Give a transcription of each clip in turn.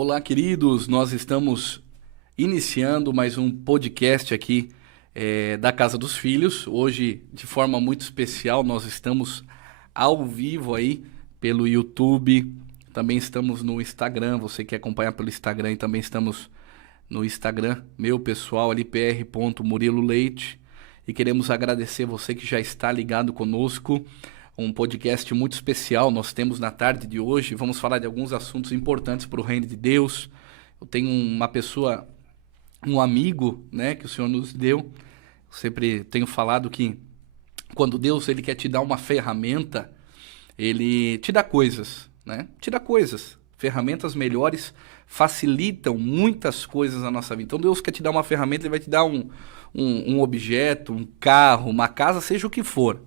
Olá, queridos, nós estamos iniciando mais um podcast aqui da Casa dos Filhos. Hoje, de forma muito especial, nós estamos ao vivo aí pelo YouTube, também estamos no Instagram, você que acompanha pelo Instagram, e também estamos no Instagram, meu pessoal ali, pr.muriloleite, e queremos agradecer você que já está ligado conosco. Um podcast muito especial nós temos na tarde de hoje. Vamos falar de alguns assuntos importantes para o reino de Deus. Eu tenho uma pessoa, um amigo, né, que o Senhor nos deu. Eu sempre tenho falado que quando Deus ele quer te dar uma ferramenta, ele te dá coisas, né? Te dá coisas. Ferramentas melhores facilitam muitas coisas na nossa vida. Então Deus quer te dar uma ferramenta, ele vai te dar um objeto, um carro, uma casa, seja o que for.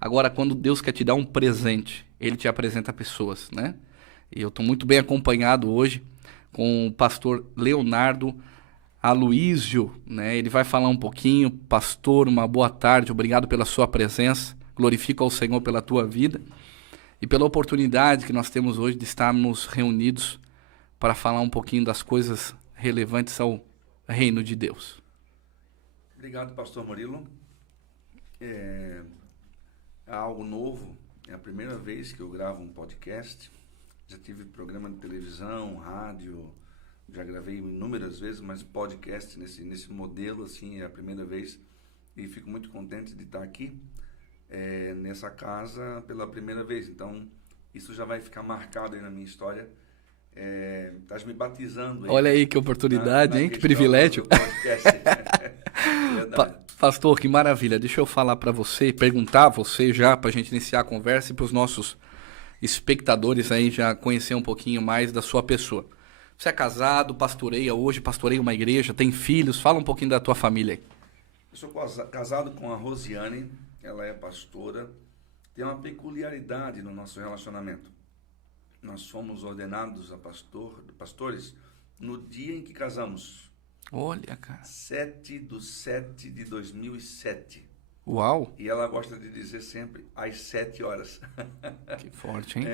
Agora, quando Deus quer te dar um presente, Ele te apresenta pessoas, né? E eu estou muito bem acompanhado hoje com o pastor Leonardo Aloísio, né? Ele vai falar um pouquinho. Pastor, uma boa tarde, obrigado pela sua presença. Glorifico ao Senhor pela tua vida e pela oportunidade que nós temos hoje de estarmos reunidos para falar um pouquinho das coisas relevantes ao reino de Deus. Obrigado, pastor Murilo. É algo novo, é a primeira vez que eu gravo um podcast. Já tive programa de televisão, rádio, já gravei inúmeras vezes, mas podcast nesse modelo assim é a primeira vez e fico muito contente de estar aqui nessa casa pela primeira vez. Então isso já vai ficar marcado aí na minha história. Estás me batizando aí. Olha aí que oportunidade, hein? Que privilégio. Pastor, que maravilha. Deixa eu falar para você, perguntar a você já, para a gente iniciar a conversa e para os nossos espectadores aí já conhecer um pouquinho mais da sua pessoa. Você é casado, pastoreia hoje, pastoreia uma igreja, tem filhos, fala um pouquinho da tua família aí. Eu sou casado com a Rosiane, ela é pastora. Tem uma peculiaridade no nosso relacionamento. Nós fomos ordenados a pastores no dia em que casamos. Olha, cara. 7/7/2007. Uau! E ela gosta de dizer sempre às 7 horas. Que forte, hein?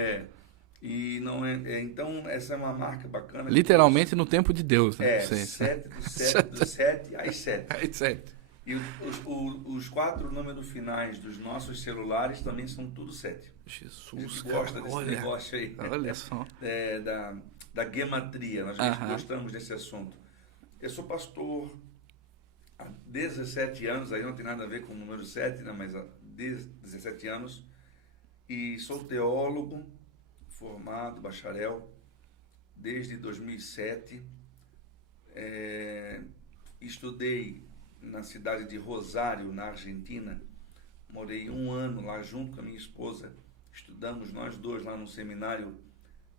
E não então essa é uma marca bacana. Literalmente no tempo de Deus, né? 7/7/7 às 7. Às 7. E os 4 números finais dos nossos celulares também são tudo 7. Jesus, cara. Gosta desse negócio aí. Olha só. Da gematria. Nós gostamos desse assunto. Eu sou pastor há 17 anos, aí não tem nada a ver com o número 7, né, mas há 17 anos. E sou teólogo, formado, bacharel, desde 2007. Estudei na cidade de Rosário, na Argentina. Morei 1 ano lá junto com a minha esposa. Estudamos nós dois lá no seminário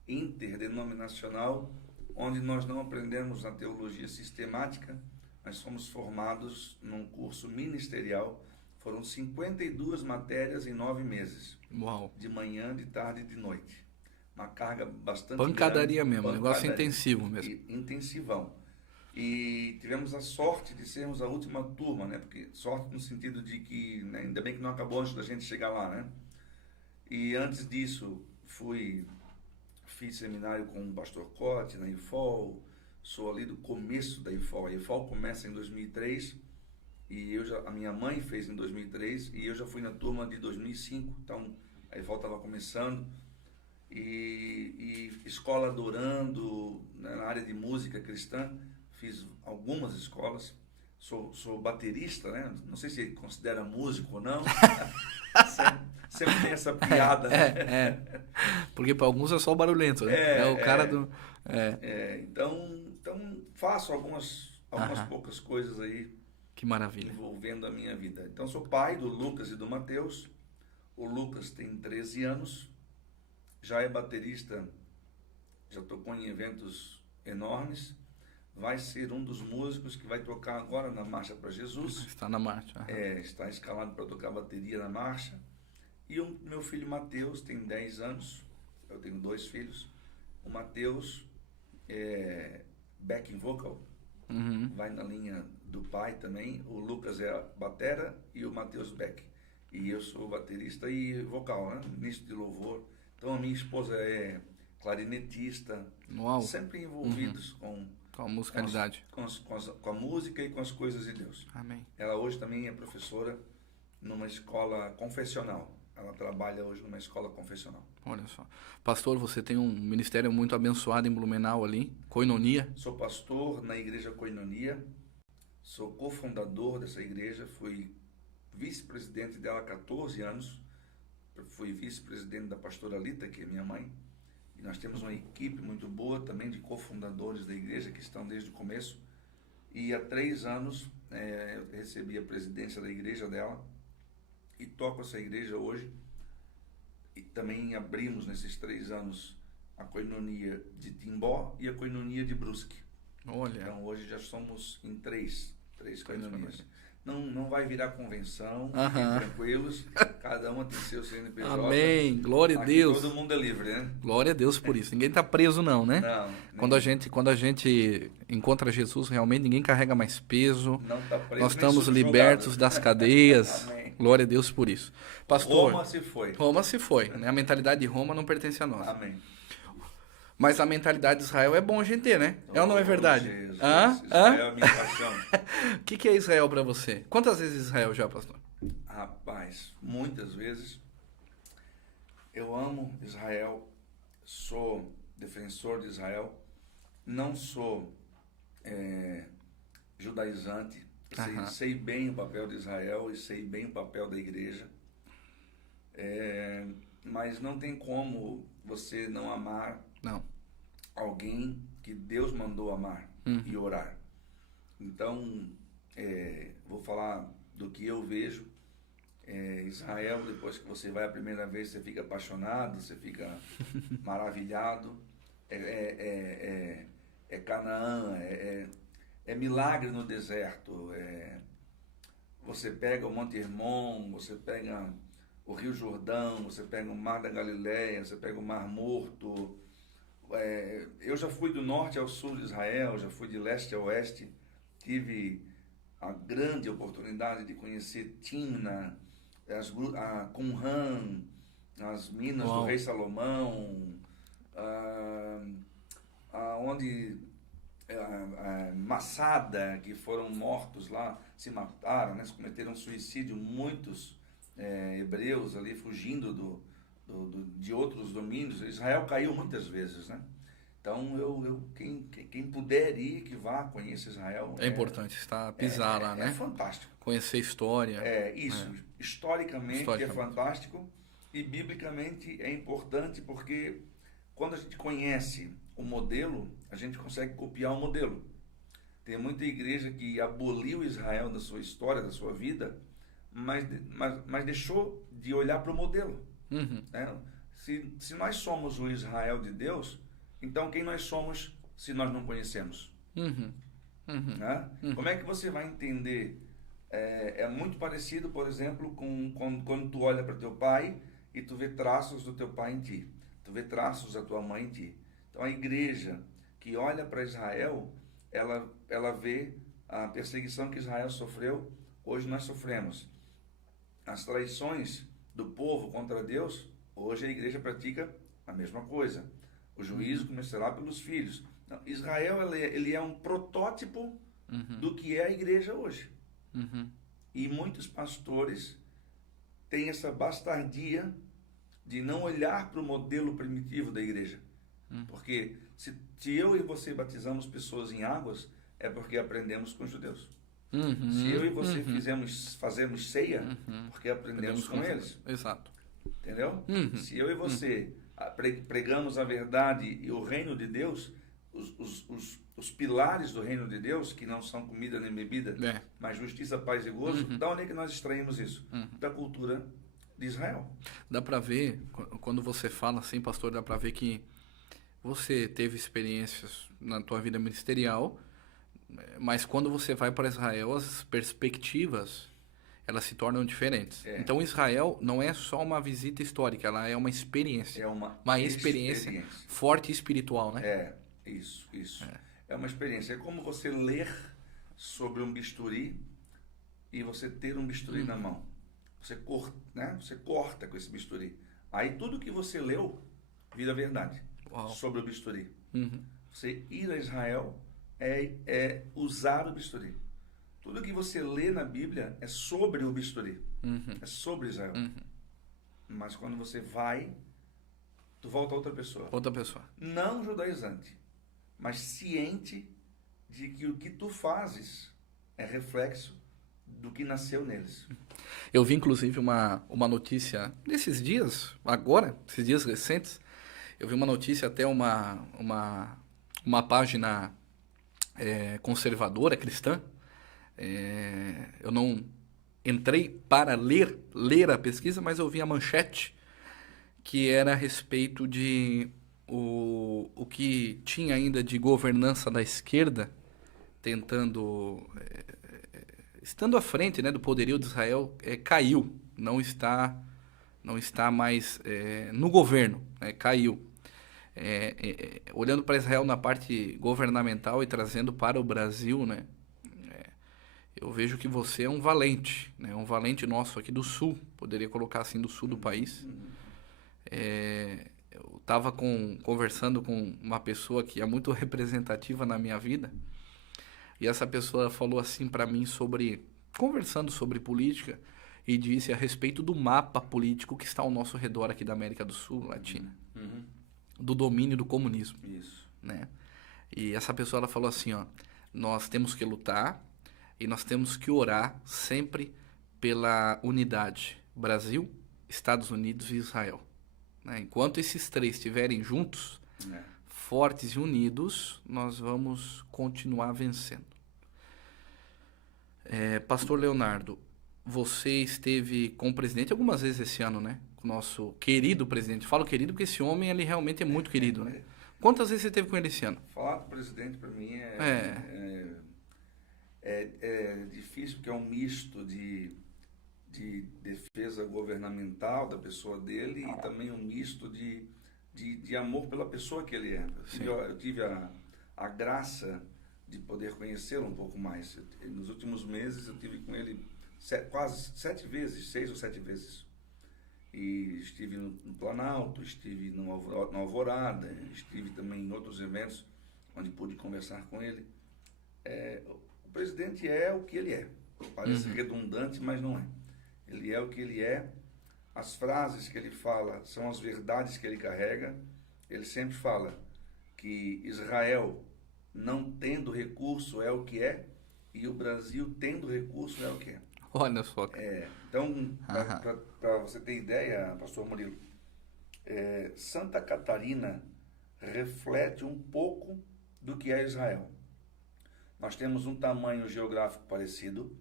interdenominacional, onde nós não aprendemos a teologia sistemática, mas fomos formados num curso ministerial. Foram 52 matérias em 9 meses. Uau. De manhã, de tarde e de noite. Uma carga bastante pancadaria grande. Mesmo, negócio intensivo mesmo. Intensivão. E tivemos a sorte de sermos a última turma, né? Porque sorte no sentido de que, né, ainda bem que não acabou antes da gente chegar lá, né? E antes disso, fiz seminário com o pastor Cote na IFOL, sou ali do começo da IFOL. A IFOL começa em 2003 e a minha mãe fez em 2003 e eu já fui na turma de 2005, então a IFOL estava começando. E escola adorando, né, na área de música cristã, fiz algumas escolas, sou baterista, né? Não sei se ele considera músico ou não. Sempre tem essa piada, né? Porque para alguns é só o barulhento, né? É o cara do... Então faço algumas poucas coisas aí. Que maravilha. Envolvendo a minha vida. Então sou pai do Lucas e do Mateus. O Lucas tem 13 anos, já é baterista, já tocou em eventos enormes. Vai ser um dos músicos que vai tocar agora na Marcha para Jesus. Está na marcha. Está escalado para tocar bateria na marcha. E o meu filho Mateus tem 10 anos. Eu tenho 2 filhos. O Mateus é backing vocal. Vai na linha do pai também. O Lucas é a batera e o Mateus back. E eu sou baterista e vocal, né? Ministro de louvor. Então a minha esposa é clarinetista, Uau. sempre envolvidos com a musicalidade. Com a música e com as coisas de Deus. Amém. Ela hoje também é professora numa escola confessional. Ela trabalha hoje numa escola confessional. Olha só. Pastor, você tem um ministério muito abençoado em Blumenau ali, Koinonia. Sou pastor na igreja Koinonia, sou cofundador dessa igreja, fui vice-presidente dela há 14 anos, fui vice-presidente da pastora Lita, que é minha mãe, e nós temos uma equipe muito boa também de cofundadores da igreja que estão desde o começo, e há 3 anos eu recebi a presidência da igreja dela, e toco essa igreja hoje, e também abrimos nesses 3 anos a Koinonia de Timbó e a Koinonia de Brusque. Olha. Então hoje já somos em três Koinonias. Não vai virar convenção, fiquem tranquilos, cada uma tem seu CNPJ. Amém, glória a Deus. Todo mundo é livre, né? Glória a Deus por isso. Ninguém está preso não, né? Não. Quando a gente encontra Jesus, realmente ninguém carrega mais peso. Não tá preso, nós estamos libertos das cadeias. Amém. Glória a Deus por isso. Pastor, Roma se foi. Roma se foi, né? A mentalidade de Roma não pertence a nós. Amém. Mas a mentalidade de Israel é bom a gente ter, né? É ou não é verdade? Jesus, Hã? Israel é minha paixão. O que é Israel para você? Quantas vezes Israel já, pastor? Rapaz, muitas vezes. Eu amo Israel, sou defensor de Israel, não sou judaizante, sei bem o papel de Israel e sei bem o papel da igreja, mas não tem como você não amar alguém que Deus mandou amar e orar. Então, vou falar do que eu vejo. Israel, depois que você vai a primeira vez, você fica apaixonado, você fica maravilhado. Canaã, é milagre no deserto. Você pega o Monte Hermon, você pega o Rio Jordão, você pega o Mar da Galileia, você pega o Mar Morto. Eu já fui do norte ao sul de Israel, já fui de leste a oeste, tive a grande oportunidade de conhecer Timna, a Qumran, as minas do rei Salomão, onde Massada, que foram mortos lá, se mataram, né, se cometeram suicídio, muitos hebreus ali fugindo de outros domínios. Israel caiu muitas vezes, né? Então, quem puder ir, que vá, conheça Israel. É importante pisar lá, né? É fantástico. Conhecer a história. Historicamente é fantástico e biblicamente é importante, porque quando a gente conhece o modelo, a gente consegue copiar o modelo. Tem muita igreja que aboliu Israel da sua história, da sua vida, mas deixou de olhar para o modelo. Né? Se nós somos o Israel de Deus, então quem nós somos se nós não conhecemos? Né? Como é que você vai entender? É muito parecido, por exemplo, com quando tu olha para teu pai e tu vê traços do teu pai em ti, tu vê traços da tua mãe em ti. Então a igreja que olha para Israel, ela vê a perseguição que Israel sofreu, hoje nós sofremos. As traições do povo contra Deus, hoje a igreja pratica a mesma coisa. O juízo começará pelos filhos. Então, Israel ele é um protótipo do que é a igreja hoje. E muitos pastores têm essa bastardia de não olhar para o modelo primitivo da igreja. Porque se eu e você batizamos pessoas em águas, é porque aprendemos com os judeus. Se eu e você fazemos ceia, porque aprendemos com eles. Exato. Entendeu? Se eu e você pregamos a verdade e o reino de Deus, os pilares do reino de Deus, que não são comida nem bebida, mas justiça, paz e gozo, da onde é que nós extraímos isso? Da cultura de Israel. Dá para ver, quando você fala assim, pastor, dá para ver que você teve experiências na tua vida ministerial, mas quando você vai para Israel, as perspectivas, elas se tornam diferentes. Então, Israel não é só uma visita histórica, ela é uma experiência. É uma experiência forte e espiritual, né? Isso. É uma experiência. É como você ler sobre um bisturi e você ter um bisturi na mão. Você corta com esse bisturi. Aí tudo que você leu vira verdade. Uau. sobre o bisturi. Uhum. Você ir a Israel é usar o bisturi. Tudo que você lê na Bíblia é sobre o bisturi. Uhum. É sobre Israel. Uhum. Mas quando você vai, tu volta a outra pessoa. Outra pessoa. Não judaizante, mas ciente de que o que tu fazes é reflexo do que nasceu neles. Eu vi, inclusive, uma notícia nesses dias, agora, esses dias recentes, eu vi uma notícia, até uma página conservadora, cristã. Eu não entrei para ler a pesquisa, mas eu vi a manchete, que era a respeito de o que tinha ainda de governança da esquerda, tentando, estando à frente, né, do poderio de Israel, caiu, não está mais no governo, né, caiu. Olhando para Israel na parte governamental e trazendo para o Brasil, né, eu vejo que você é um valente, né, um valente nosso aqui do sul, poderia colocar assim, do sul do país. Eu estava conversando com uma pessoa que é muito representativa na minha vida, e essa pessoa falou assim para mim conversando sobre política, e disse a respeito do mapa político que está ao nosso redor aqui da América do Sul, Latina, do domínio do comunismo. Isso. Né? E essa pessoa ela falou assim, ó, nós temos que lutar e nós temos que orar sempre pela unidade, Brasil, Estados Unidos e Israel. Né? Enquanto esses três estiverem juntos, fortes e unidos, nós vamos continuar vencendo. Pastor Leonardo, você esteve com o presidente algumas vezes esse ano, né? Com o nosso querido presidente. Falo querido porque esse homem, ele realmente é muito querido, né? Quantas vezes você esteve com ele esse ano? Falar com o presidente, para mim, é difícil, porque é um misto de defesa governamental da pessoa dele e também um misto de amor pela pessoa que ele é. Eu tive a graça de poder conhecê-lo um pouco mais. Nos últimos meses eu tive com ele quase 7 vezes, 6 ou 7 vezes. E estive no Planalto, estive no Alvorada, estive também em outros eventos onde pude conversar com ele. O presidente é o que ele é. Parece redundante, mas não é. Ele é o que ele é. As frases que ele fala são as verdades que ele carrega. Ele sempre fala que Israel, não tendo recurso, é o que é, e o Brasil, tendo recurso, é o que é. Olha só. Então, para você ter ideia, pastor Murilo, Santa Catarina reflete um pouco do que é Israel. Nós temos um tamanho geográfico parecido,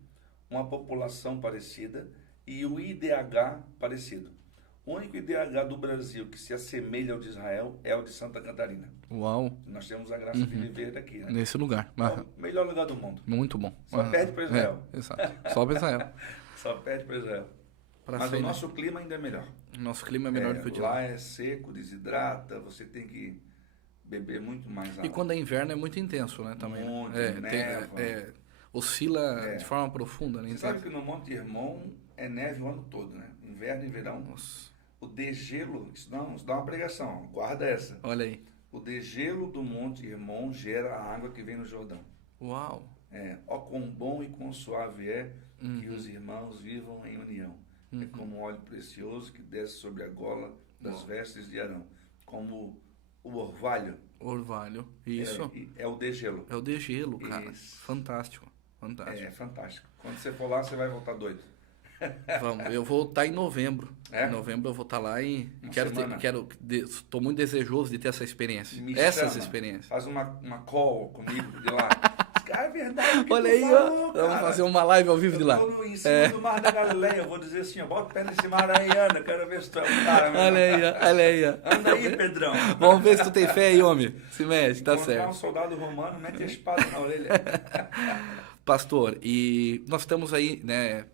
uma população parecida e o IDH parecido. O único IDH do Brasil que se assemelha ao de Israel é o de Santa Catarina. Uau. Nós temos a graça de viver aqui, né? Nesse lugar. É o melhor lugar do mundo. Muito bom. Só perde para Israel. Exato. Só para Israel. Só perde para Israel. Mas o nosso clima ainda é melhor. Nosso clima é melhor do que o de lá. Lá é seco, desidrata, você tem que beber muito mais água. E quando é inverno é muito intenso, né? Também. Muito, oscila de forma profunda, né? Você sabe que no Monte Hermon é neve o ano todo, né? Inverno e verão. Nossa. O degelo, isso dá uma pregação, guarda essa. Olha aí. O degelo do Monte Hermon gera a água que vem no Jordão. Uau. Ó quão bom e quão suave é que os irmãos vivam em união. É como um óleo precioso que desce sobre a gola das vestes de Arão. Como o orvalho. Orvalho, isso. É o degelo. É o degelo, cara. Isso. Fantástico. Fantástico. É fantástico. Quando você for lá, você vai voltar doido. Vamos, eu vou estar em novembro. Em novembro eu vou estar lá e estou muito desejoso de ter essa experiência. Essas experiências. Faz uma call comigo de lá. Cara, é verdade. Olha aí, ó. Vamos fazer uma live ao vivo de lá. Eu tô em cima do Mar da Galileia. Eu vou dizer assim, ó, bota o pé nesse mar aí, anda. Quero ver se tu é um cara. Olha aí, ó. Anda aí, Pedrão. Vamos ver se tu tem fé aí, homem. Se mexe, tá certo. Um soldado romano, mete a espada na orelha. Pastor, e nós estamos aí, né,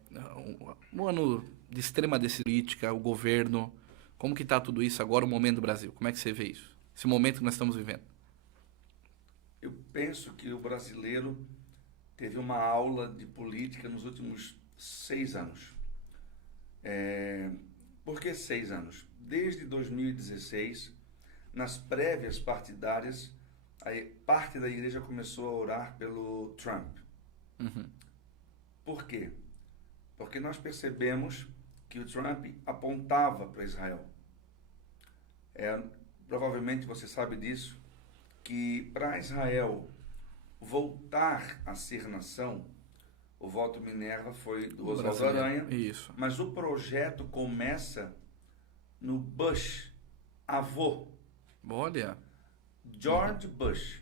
um ano de extrema política, o governo. Como que tá tudo isso agora, o momento do Brasil? Como é que você vê isso? Esse momento que nós estamos vivendo. Eu penso que o brasileiro teve uma aula de política nos últimos 6 anos. Por que 6 anos? Desde 2016, nas prévias partidárias, aí parte da igreja começou a orar pelo Trump. Por quê? Porque nós percebemos que o Trump apontava para Israel. Provavelmente você sabe disso, que para Israel voltar a ser nação, o voto Minerva foi do Oswaldo Aranha, isso. Mas o projeto começa no Bush, avô. Olha. George Bush,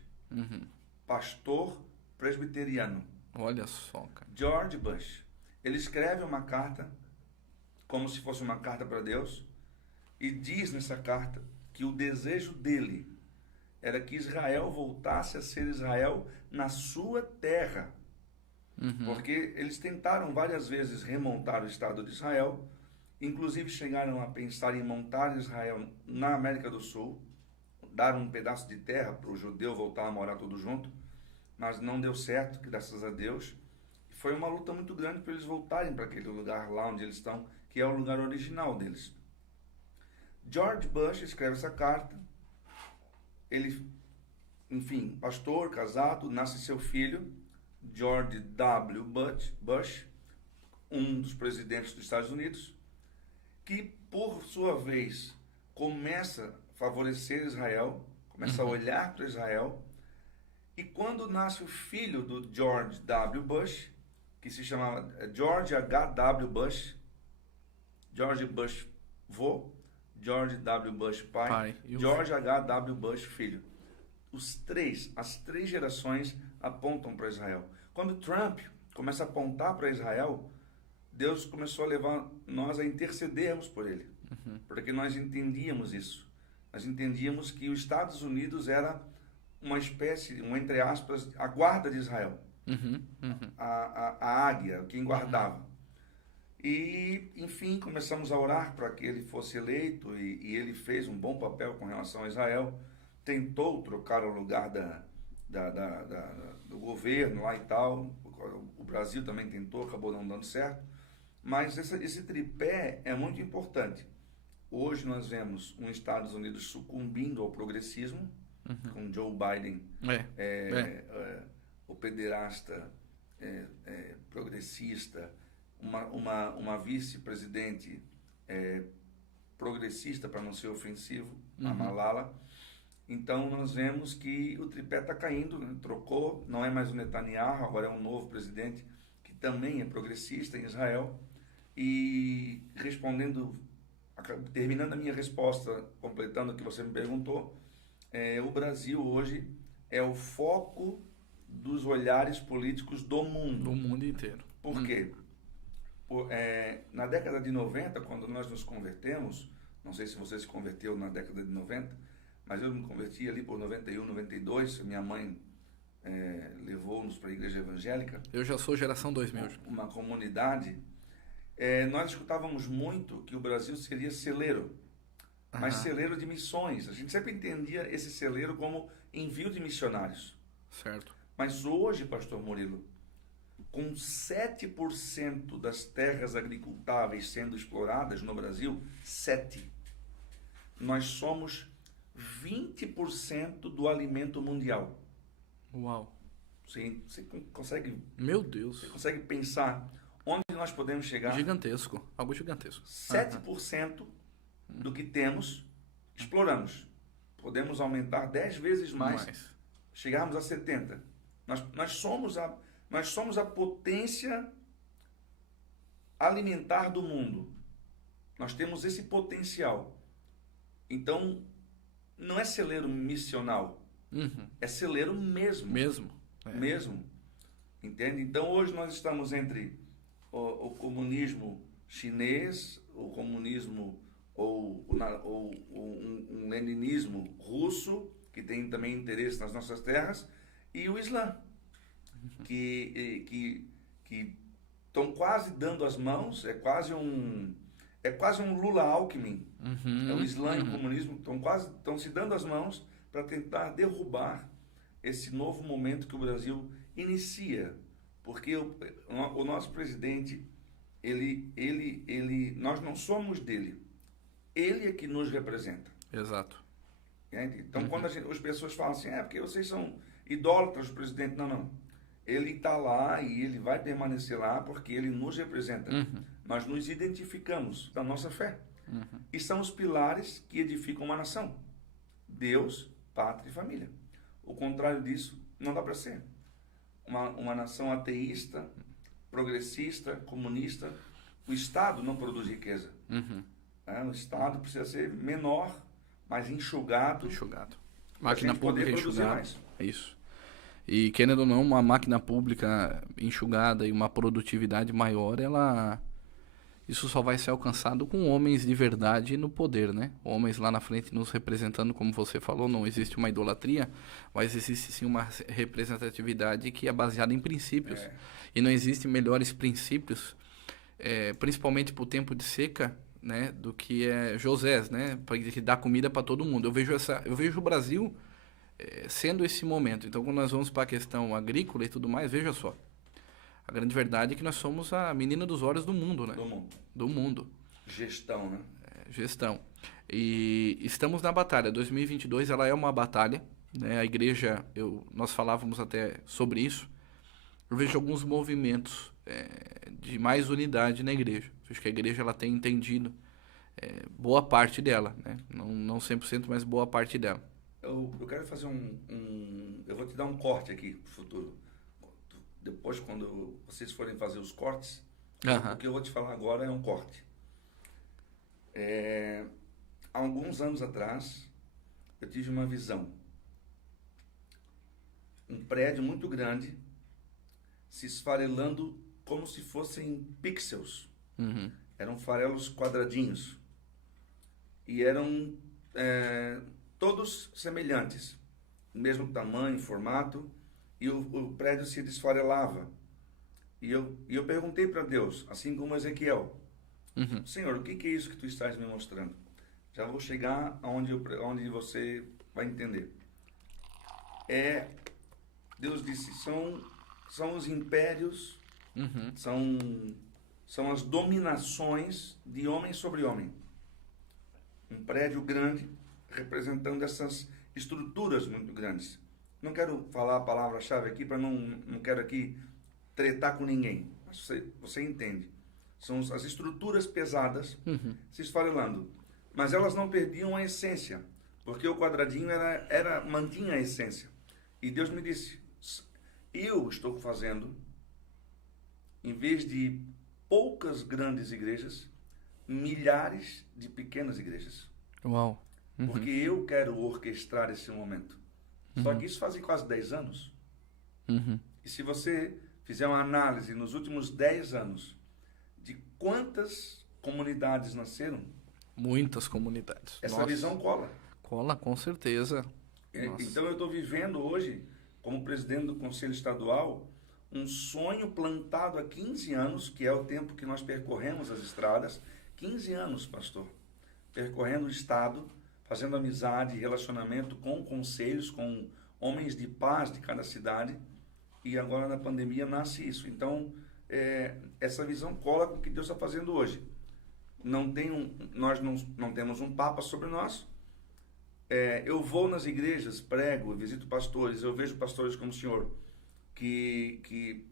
pastor presbiteriano. Olha só, cara. George Bush. Ele escreve uma carta, como se fosse uma carta para Deus, e diz nessa carta que o desejo dele era que Israel voltasse a ser Israel na sua terra. Porque eles tentaram várias vezes remontar o Estado de Israel, inclusive chegaram a pensar em montar Israel na América do Sul, dar um pedaço de terra para o judeu voltar a morar tudo junto, mas não deu certo, graças a Deus. Foi uma luta muito grande para eles voltarem para aquele lugar lá onde eles estão, que é o lugar original deles. George Bush escreve essa carta, ele, enfim, pastor, casado, nasce seu filho, George W. Bush, um dos presidentes dos Estados Unidos, que, por sua vez, começa a favorecer Israel, começa a olhar para Israel, e quando nasce o filho do George W. Bush, que se chamava George H. W. Bush, George Bush vô, George W. Bush pai George H. W. Bush filho. As três gerações apontam para Israel. Quando Trump começa a apontar para Israel, Deus começou a levar nós a intercedermos por ele, porque nós entendíamos isso. Nós entendíamos que os Estados Unidos era uma espécie, entre aspas, a guarda de Israel, a águia, quem guardava. E, enfim, começamos a orar para que ele fosse eleito, e ele fez um bom papel com relação a Israel. Tentou trocar o lugar do governo lá e tal. O Brasil também tentou, acabou não dando certo. Mas esse tripé é muito importante. Hoje nós vemos os Estados Unidos sucumbindo ao progressismo, com Joe Biden, o pederasta progressista, uma vice-presidente progressista, para não ser ofensivo, a Malala. Então nós vemos que o tripé está caindo, né? Trocou, não é mais o Netanyahu, agora é um novo presidente que também é progressista em Israel. E terminando a minha resposta, completando o que você me perguntou, o Brasil hoje é o foco dos olhares políticos do mundo. Do mundo inteiro. Por quê? Na década de 90, quando nós nos convertemos, não sei se você se converteu na década de 90, mas eu me converti ali por 91, 92, minha mãe levou-nos para a igreja evangélica. Eu já sou geração 2000. Uma comunidade. Nós escutávamos muito que o Brasil seria celeiro, mas celeiro de missões. A gente sempre entendia esse celeiro como envio de missionários. Certo. Mas hoje, pastor Murilo, com 7% das terras agricultáveis sendo exploradas no Brasil, 7%, nós somos 20% do alimento mundial. Uau. Você consegue... Meu Deus. Você consegue pensar onde nós podemos chegar? Gigantesco. Algo gigantesco. 7% do que temos, exploramos. Podemos aumentar 10 vezes mais. Chegarmos a 70%. Nós somos a potência alimentar do mundo. Nós temos esse potencial. Então, não é celeiro missional. É celeiro mesmo. Mesmo. Entende? Então, hoje nós estamos entre o comunismo chinês, o comunismo ou um leninismo russo, que tem também interesse nas nossas terras, e o Islã, que estão quase dando as mãos, é quase um Lula Alckmin. O Islã e o comunismo estão se dando as mãos para tentar derrubar esse novo momento que o Brasil inicia, porque o nosso presidente, nós não somos dele, ele é que nos representa. Exato. Entende? Então, quando as pessoas falam assim, porque vocês são idólatras do presidente. Não. Ele está lá e ele vai permanecer lá porque ele nos representa. Nós nos identificamos da nossa fé. E são os pilares que edificam uma nação. Deus, pátria e família. O contrário disso não dá para ser. Uma nação ateísta, progressista, comunista, o Estado não produz riqueza. O Estado precisa ser menor, mais enxugado. Máquina pública enxugada. Mais. É isso. E, querendo ou não, uma máquina pública enxugada e uma produtividade maior, isso só vai ser alcançado com homens de verdade no poder, né? Homens lá na frente nos representando, como você falou, não existe uma idolatria, mas existe sim uma representatividade que é baseada em princípios. E não existem melhores princípios, principalmente para o tempo de seca, né, do que José, né, para dar comida para todo mundo. Eu vejo o Brasil sendo esse momento. Então, quando nós vamos para a questão agrícola e tudo mais, veja só. A grande verdade é que nós somos a menina dos olhos do mundo, né? Do mundo. Gestão, né? Gestão. E estamos na batalha. 2022, ela é uma batalha, né? A igreja, nós falávamos até sobre isso. Eu vejo alguns movimentos de mais unidade na igreja. Acho que a igreja ela tem entendido boa parte dela, né? Não 100%, mas boa parte dela. Eu quero fazer eu vou te dar um corte aqui pro futuro. Depois, quando vocês forem fazer os cortes, o que eu vou te falar agora é um corte. Há alguns anos atrás, eu tive uma visão. Um prédio muito grande se esfarelando como se fossem pixels. Eram farelos quadradinhos. E eram todos semelhantes. Mesmo tamanho, formato. E o prédio se desfarelava. E eu perguntei para Deus, assim como Ezequiel, Senhor, o que é isso que tu estás me mostrando? Já vou chegar onde você vai entender. Deus disse, são os impérios, são as dominações de homem sobre homem. Um prédio grande representando essas estruturas muito grandes. Não quero falar a palavra-chave aqui, para não quero aqui tretar com ninguém. Mas você entende. São as estruturas pesadas se esfarelando. Mas elas não perdiam a essência, porque o quadradinho mantinha a essência. E Deus me disse, eu estou fazendo, em vez de poucas grandes igrejas, milhares de pequenas igrejas. Uau! Porque eu quero orquestrar esse momento. Só que isso faz quase 10 anos. E se você fizer uma análise nos últimos 10 anos de quantas comunidades nasceram... Muitas comunidades. Essa visão cola. Cola, com certeza. Então eu estou vivendo hoje, como presidente do Conselho Estadual, um sonho plantado há 15 anos, que é o tempo que nós percorremos as estradas. 15 anos, pastor. Percorrendo o estado, fazendo amizade e relacionamento com conselhos, com homens de paz de cada cidade. E agora na pandemia nasce isso. Então, essa visão cola com o que Deus está fazendo hoje. Nós não temos um papa sobre nós. Eu vou nas igrejas, prego, visito pastores, eu vejo pastores como o senhor, que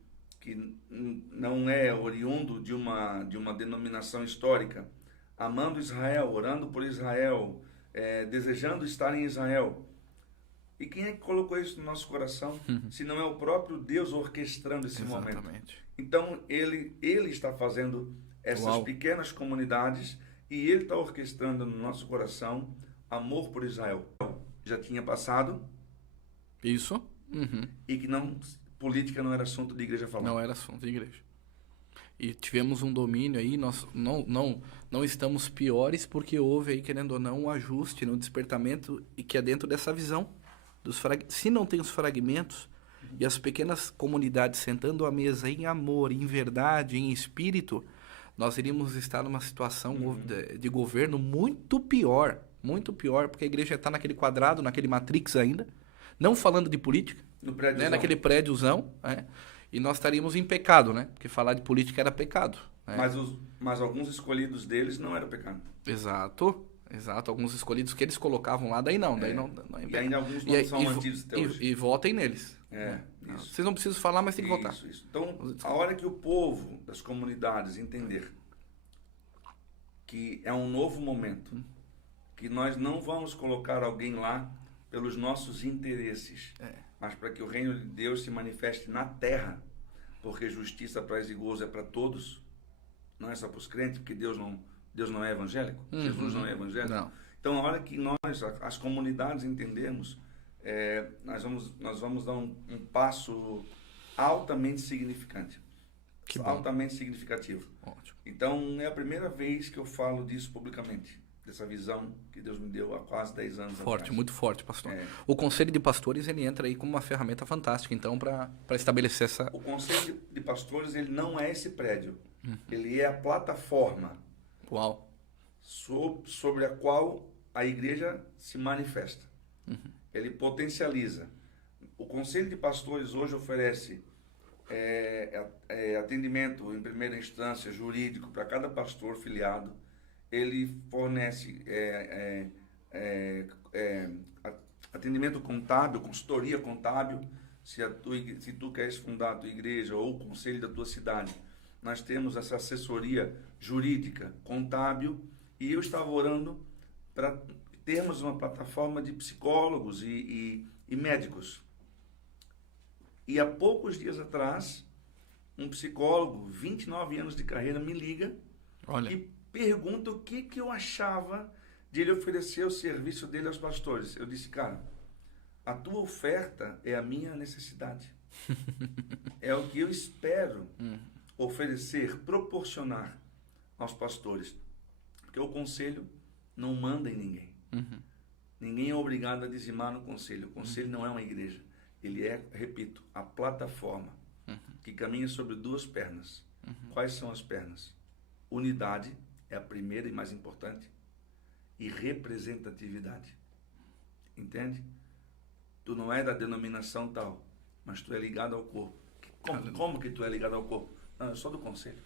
não é oriundo de uma denominação histórica, amando Israel, orando por Israel, desejando estar em Israel. E quem é que colocou isso no nosso coração, se não é o próprio Deus orquestrando esse momento? Então, ele está fazendo essas pequenas comunidades e ele está orquestrando no nosso coração amor por Israel. Já tinha passado. Isso. E que política não era assunto de igreja falar. Não era assunto de igreja. E tivemos um domínio aí, nós não estamos piores porque houve aí, querendo ou não, um ajuste no despertamento e que é dentro dessa visão. Se não tem os fragmentos e as pequenas comunidades sentando à mesa em amor, em verdade, em espírito, nós iríamos estar numa situação de governo muito pior, porque a igreja está naquele quadrado, naquele matrix ainda, não falando de política, né, naquele prédiozão, e nós estaríamos em pecado, né? Porque falar de política era pecado. Né? Mas alguns escolhidos deles não era pecado. Exato. Exato, alguns escolhidos que eles colocavam lá, daí não é e ainda alguns não são mantidos até hoje. E votem neles. Isso. Vocês não precisam falar, mas tem que votar. Isso. Então, a hora que o povo das comunidades entender que é um novo momento, que nós não vamos colocar alguém lá pelos nossos interesses, mas para que o reino de Deus se manifeste na terra, porque justiça traz e gozo é para todos, não é só para os crentes, porque Deus não é evangélico, Jesus não é evangélico. Não. Então, a hora que nós, as comunidades, entendemos, nós vamos dar um passo altamente significante. Altamente significativo. Ótimo. Então, é a primeira vez que eu falo disso publicamente, dessa visão que Deus me deu há quase 10 anos atrás. Muito forte, pastor. O Conselho de Pastores, ele entra aí como uma ferramenta fantástica, então, para estabelecer essa... O Conselho de Pastores, ele não é esse prédio. Ele é a plataforma sobre a qual a igreja se manifesta. Ele potencializa. O Conselho de Pastores hoje oferece atendimento em primeira instância jurídico para cada pastor filiado. Ele fornece atendimento contábil, consultoria contábil. Se tu queres fundar a tua igreja ou o conselho da tua cidade, nós temos essa assessoria jurídica, contábil, e eu estava orando para termos uma plataforma de psicólogos e médicos. E há poucos dias atrás, um psicólogo, 29 anos de carreira, me liga e pergunta o que eu achava de ele oferecer o serviço dele aos pastores. Eu disse, cara, a tua oferta é a minha necessidade. É o que eu espero oferecer, proporcionar aos pastores. Porque o conselho não manda em ninguém. Ninguém é obrigado a dizimar no conselho. O conselho não é uma igreja. Ele é, repito, a plataforma que caminha sobre duas pernas. Quais são as pernas? Unidade é a primeira e mais importante. E representatividade. Entende? Tu não é da denominação tal, mas tu é ligado ao corpo. Como que tu é ligado ao corpo? Não, eu sou do conselho.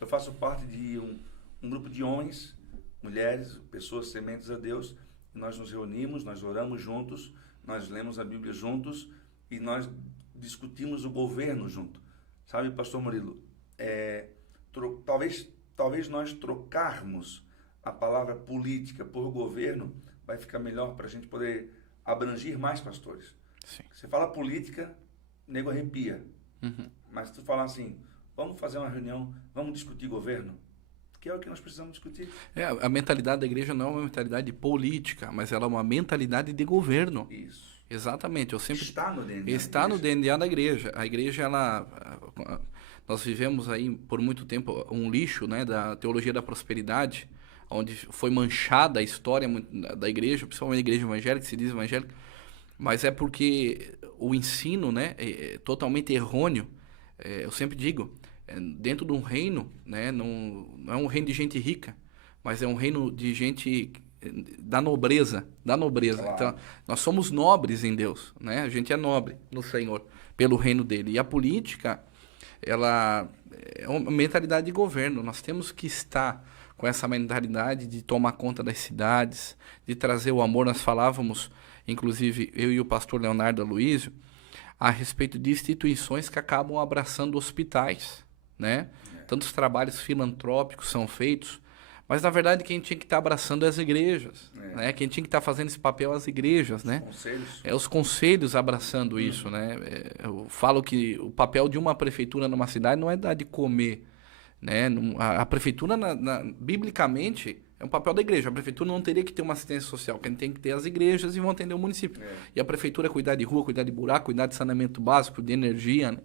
Eu faço parte de um grupo de homens, mulheres, pessoas sementes a Deus. E nós nos reunimos, nós oramos juntos, nós lemos a Bíblia juntos e nós discutimos o governo junto. Sabe, pastor Murilo, talvez nós trocarmos a palavra política por governo, vai ficar melhor para a gente poder abranger mais pastores. Sim. Você fala política, nego arrepia. Mas tu falar assim, vamos fazer uma reunião, vamos discutir governo, que é o que nós precisamos discutir. A mentalidade da igreja não é uma mentalidade política, mas ela é uma mentalidade de governo. Isso. Exatamente. Está no DNA. Está no DNA da igreja. A igreja, nós vivemos aí por muito tempo um lixo, né, da teologia da prosperidade, onde foi manchada a história da igreja, principalmente a igreja evangélica, que se diz evangélica, mas é porque o ensino, né, é totalmente errôneo. Eu sempre digo, dentro de um reino, né, não é um reino de gente rica, mas é um reino de gente da nobreza. Claro. Então, nós somos nobres em Deus, né? A gente é nobre no Senhor, pelo reino dele. E a política, ela é uma mentalidade de governo. Nós temos que estar com essa mentalidade de tomar conta das cidades, de trazer o amor. Nós falávamos, inclusive, eu e o pastor Leonardo Aloísio, a respeito de instituições que acabam abraçando hospitais, né? Tantos trabalhos filantrópicos são feitos, mas na verdade quem tinha que estar abraçando é as igrejas, né? Quem tinha que estar fazendo esse papel é as igrejas, né? Os conselhos abraçando isso, né? Eu falo que o papel de uma prefeitura numa cidade não é dar de comer, né? A prefeitura, biblicamente, é um papel da igreja. A prefeitura não teria que ter uma assistência social. Quem tem que ter as igrejas e vão atender o município. E a prefeitura cuidar de rua, cuidar de buraco, cuidar de saneamento básico, de energia, né?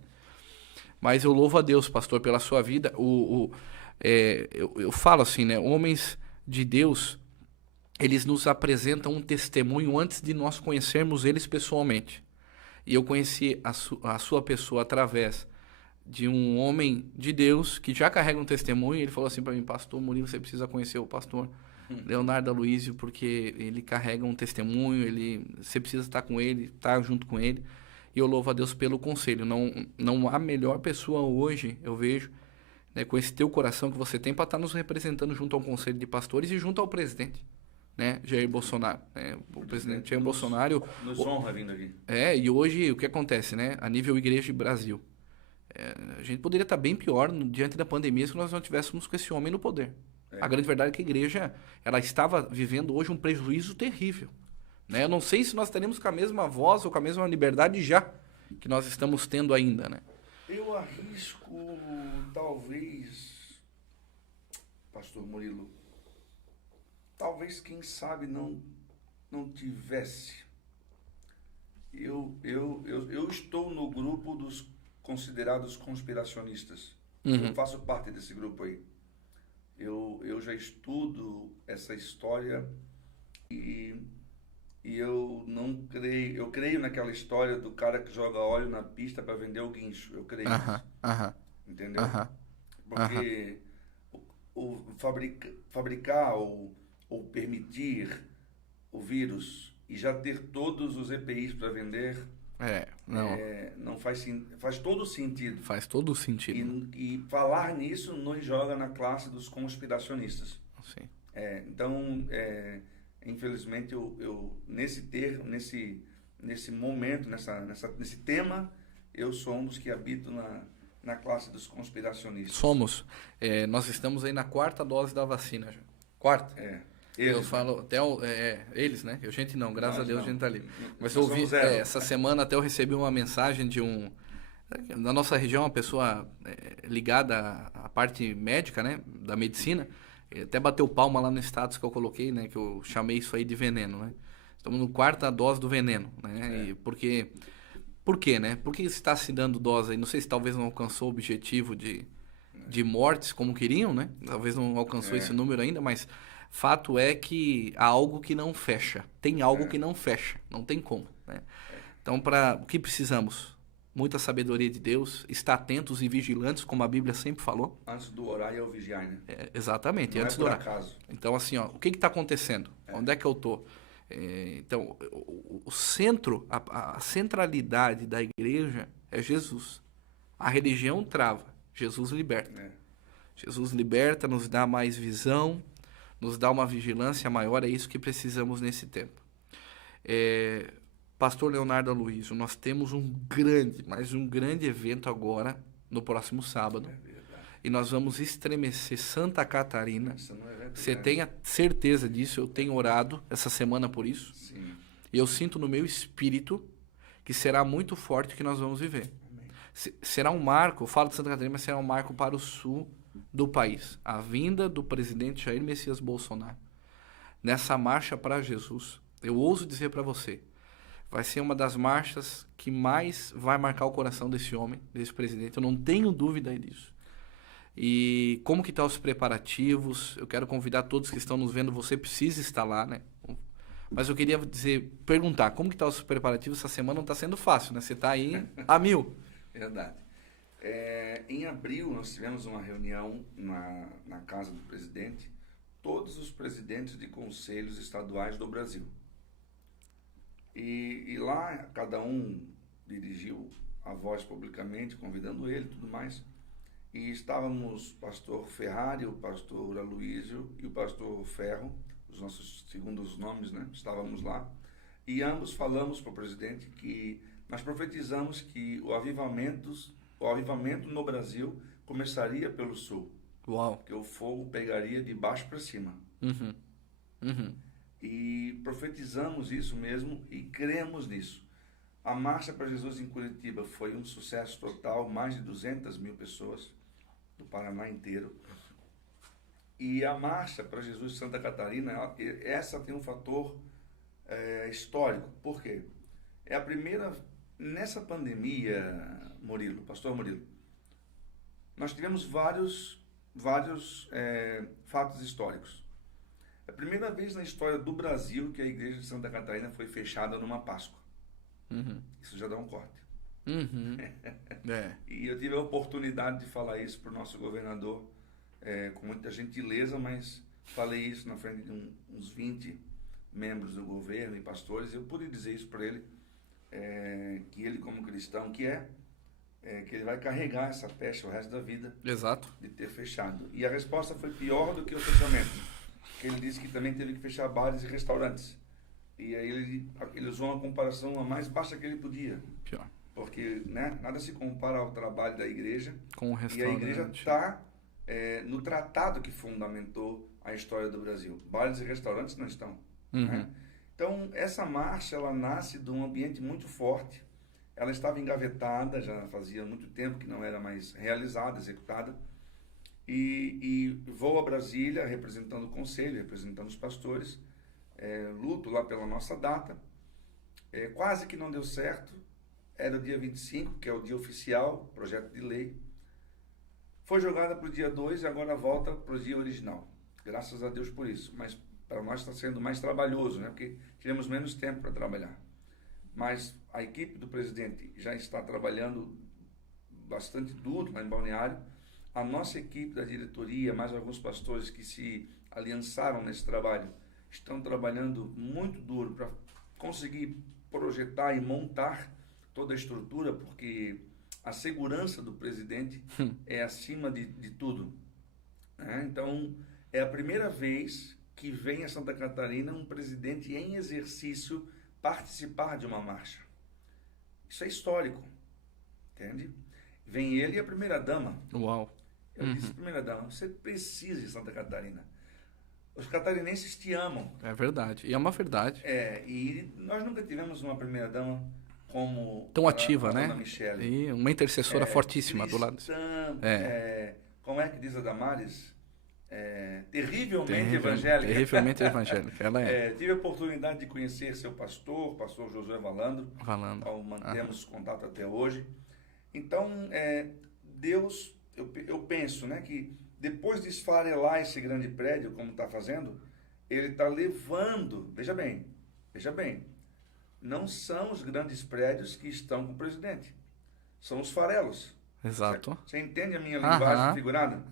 Mas eu louvo a Deus, pastor, pela sua vida. Eu falo assim, né? Homens de Deus, eles nos apresentam um testemunho antes de nós conhecermos eles pessoalmente. E eu conheci a sua pessoa através de um homem de Deus que já carrega um testemunho. Ele falou assim para mim, pastor Murilo, você precisa conhecer o pastor Leonardo Aloísio, porque ele carrega um testemunho, você precisa estar com ele, estar junto com ele. E eu louvo a Deus pelo conselho. Não há melhor pessoa hoje, eu vejo, né, com esse teu coração que você tem para estar nos representando junto ao conselho de pastores e junto ao presidente. né, Jair Bolsonaro. Né? O presidente Jair Bolsonaro... Nos honra vindo aqui. E hoje o que acontece, né? A nível Igreja de Brasil, a gente poderia estar bem pior diante da pandemia se nós não tivéssemos com esse homem no poder. A grande verdade é que a igreja ela estava vivendo hoje um prejuízo terrível. Né? Eu não sei se nós teremos com a mesma voz ou com a mesma liberdade já que nós estamos tendo ainda, né? Eu arrisco, talvez, pastor Murilo, talvez, quem sabe, não tivesse. Eu estou no grupo dos considerados conspiracionistas. Eu faço parte desse grupo aí. Eu já estudo essa história e eu não creio. Eu creio naquela história do cara que joga óleo na pista para vender o guincho. Eu creio nisso. Entendeu? Porque o fabricar ou permitir o vírus e já ter todos os EPIs para vender não faz todo sentido. Faz todo sentido. E falar nisso nos joga na classe dos conspiracionistas. Sim. Então, infelizmente, eu nesse momento, nesse tema, eu sou um dos que habito na classe dos conspiracionistas. Somos. Nós estamos aí na 4ª dose da vacina. Já. 4ª. Eu falo, até eles, né? Eu, gente não, graças a Deus a gente tá ali. Mas eu ouvi, essa semana até eu recebi uma mensagem da nossa região, uma pessoa ligada à parte médica, né? Da medicina, até bateu palma lá no status que eu coloquei, né? Que eu chamei isso aí de veneno, né? Estamos no 4ª dose do veneno, né? E por quê, né? Por que está se dando dose aí? Não sei se talvez não alcançou o objetivo de mortes como queriam, né? Talvez não alcançou esse número ainda, mas... Fato é que há algo que não fecha. Tem algo que não fecha. Não tem como. Né? Então, o que precisamos? Muita sabedoria de Deus, estar atentos e vigilantes, como a Bíblia sempre falou. Antes do orar e ao vigiar, né? Exatamente, não antes do por orar. Acaso. Então, assim, o que está acontecendo? Onde é que eu estou? Então, o centro, a centralidade da igreja é Jesus. A religião trava, Jesus liberta. Jesus liberta, nos dá mais visão, nos dá uma vigilância maior, é isso que precisamos nesse tempo. Pastor Leonardo Aloysio, nós temos um grande evento agora, no próximo sábado, e nós vamos estremecer Santa Catarina. Você tenha certeza disso, eu tenho orado essa semana por isso. Sim. E eu sinto no meu espírito que será muito forte o que nós vamos viver. Será um marco, eu falo de Santa Catarina, mas será um marco para o sul do país. A vinda do presidente Jair Messias Bolsonaro nessa marcha para Jesus. Eu ouso dizer para você, vai ser uma das marchas que mais vai marcar o coração desse homem, desse presidente. Eu não tenho dúvida disso. E como que estão os preparativos? Eu quero convidar todos que estão nos vendo, você precisa estar lá, né? Mas eu queria perguntar, como que estão os preparativos? Essa semana não está sendo fácil, né? Você está aí a mil. Verdade. Em abril, nós tivemos uma reunião na casa do presidente, todos os presidentes de conselhos estaduais do Brasil. E lá, cada um dirigiu a voz publicamente, convidando ele e tudo mais. E estávamos o pastor Ferrari, o pastor Aloysio e o pastor Ferro, os nossos segundos nomes, né? Estávamos lá. E ambos falamos para o presidente que nós profetizamos que o avivamento no Brasil começaria pelo sul. Uau. Que o fogo pegaria de baixo para cima. E profetizamos isso mesmo e cremos nisso. A Marcha para Jesus em Curitiba foi um sucesso total, mais de 200 mil pessoas do Paraná inteiro. E a Marcha para Jesus em Santa Catarina, essa tem um fator histórico. Por quê? É a primeira... Nessa pandemia, pastor Murilo, nós tivemos vários fatos históricos. É a primeira vez na história do Brasil que a igreja de Santa Catarina foi fechada numa Páscoa. Isso já dá um corte. E eu tive a oportunidade de falar isso para o nosso governador com muita gentileza, mas falei isso na frente de uns 20 membros do governo e pastores. Eu pude dizer isso para ele, que ele, como cristão que que ele vai carregar essa pecha o resto da vida. Exato. De ter fechado. E a resposta foi pior do que o fechamento. que ele disse que também teve que fechar bares e restaurantes. E aí ele usou uma comparação a mais baixa que ele podia. Pior. Porque, né, nada se compara ao trabalho da igreja. Com o E a restaurante. igreja está no tratado que fundamentou a história do Brasil. Bares e restaurantes não estão. Né? Então, essa marcha, ela nasce de um ambiente muito forte. Ela estava engavetada, já fazia muito tempo que não era mais realizada, executada. E vou a Brasília, representando o conselho, representando os pastores. Luto lá pela nossa data. Quase que não deu certo. Era o dia 25, que é o dia oficial, projeto de lei. Foi jogada para o dia 2 e agora volta para o dia original. Graças a Deus por isso. Mas para nós está sendo mais trabalhoso, né? Porque tivemos menos tempo para trabalhar. Mas a equipe do presidente já está trabalhando bastante duro lá em Balneário. A nossa equipe da diretoria, mais alguns pastores que se aliançaram nesse trabalho, estão trabalhando muito duro para conseguir projetar e montar toda a estrutura, porque a segurança do presidente é acima de tudo. Né? Então, é a primeira vez que vem a Santa Catarina um presidente em exercício participar de uma marcha. Isso é histórico, entende? Vem ele e a primeira-dama. Uau! Eu disse, primeira-dama, você precisa de Santa Catarina. Os catarinenses te amam. É verdade, e é uma verdade. E nós nunca tivemos uma primeira-dama como tão ativa, a né? Dona Michele. E uma intercessora fortíssima cristã, do lado. Como é que diz a Damares? Terrivelmente evangélica. Terrivelmente evangélica. Ela tive a oportunidade de conhecer seu pastor Josué Valandro. Então, mantemos contato até hoje. Então, Deus, eu penso, né, que depois de esfarelar esse grande prédio, como está fazendo, ele está levando, veja bem, não são os grandes prédios que estão com o presidente, são os farelos. Exato. Você entende a minha linguagem figurada?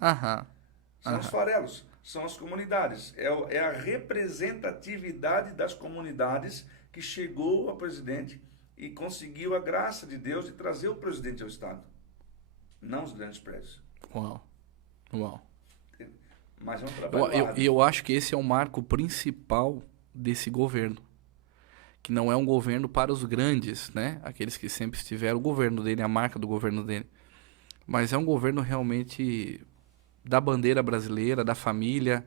São os farelos, são as comunidades, é a representatividade das comunidades que chegou ao presidente e conseguiu a graça de Deus de trazer o presidente ao Estado, não os grandes prédios. Uau. Mas é um trabalho eu acho que esse é o marco principal desse governo, que não é um governo para os grandes, né? Aqueles que sempre estiveram, o governo dele, a marca do governo dele, mas é um governo realmente da bandeira brasileira, da família.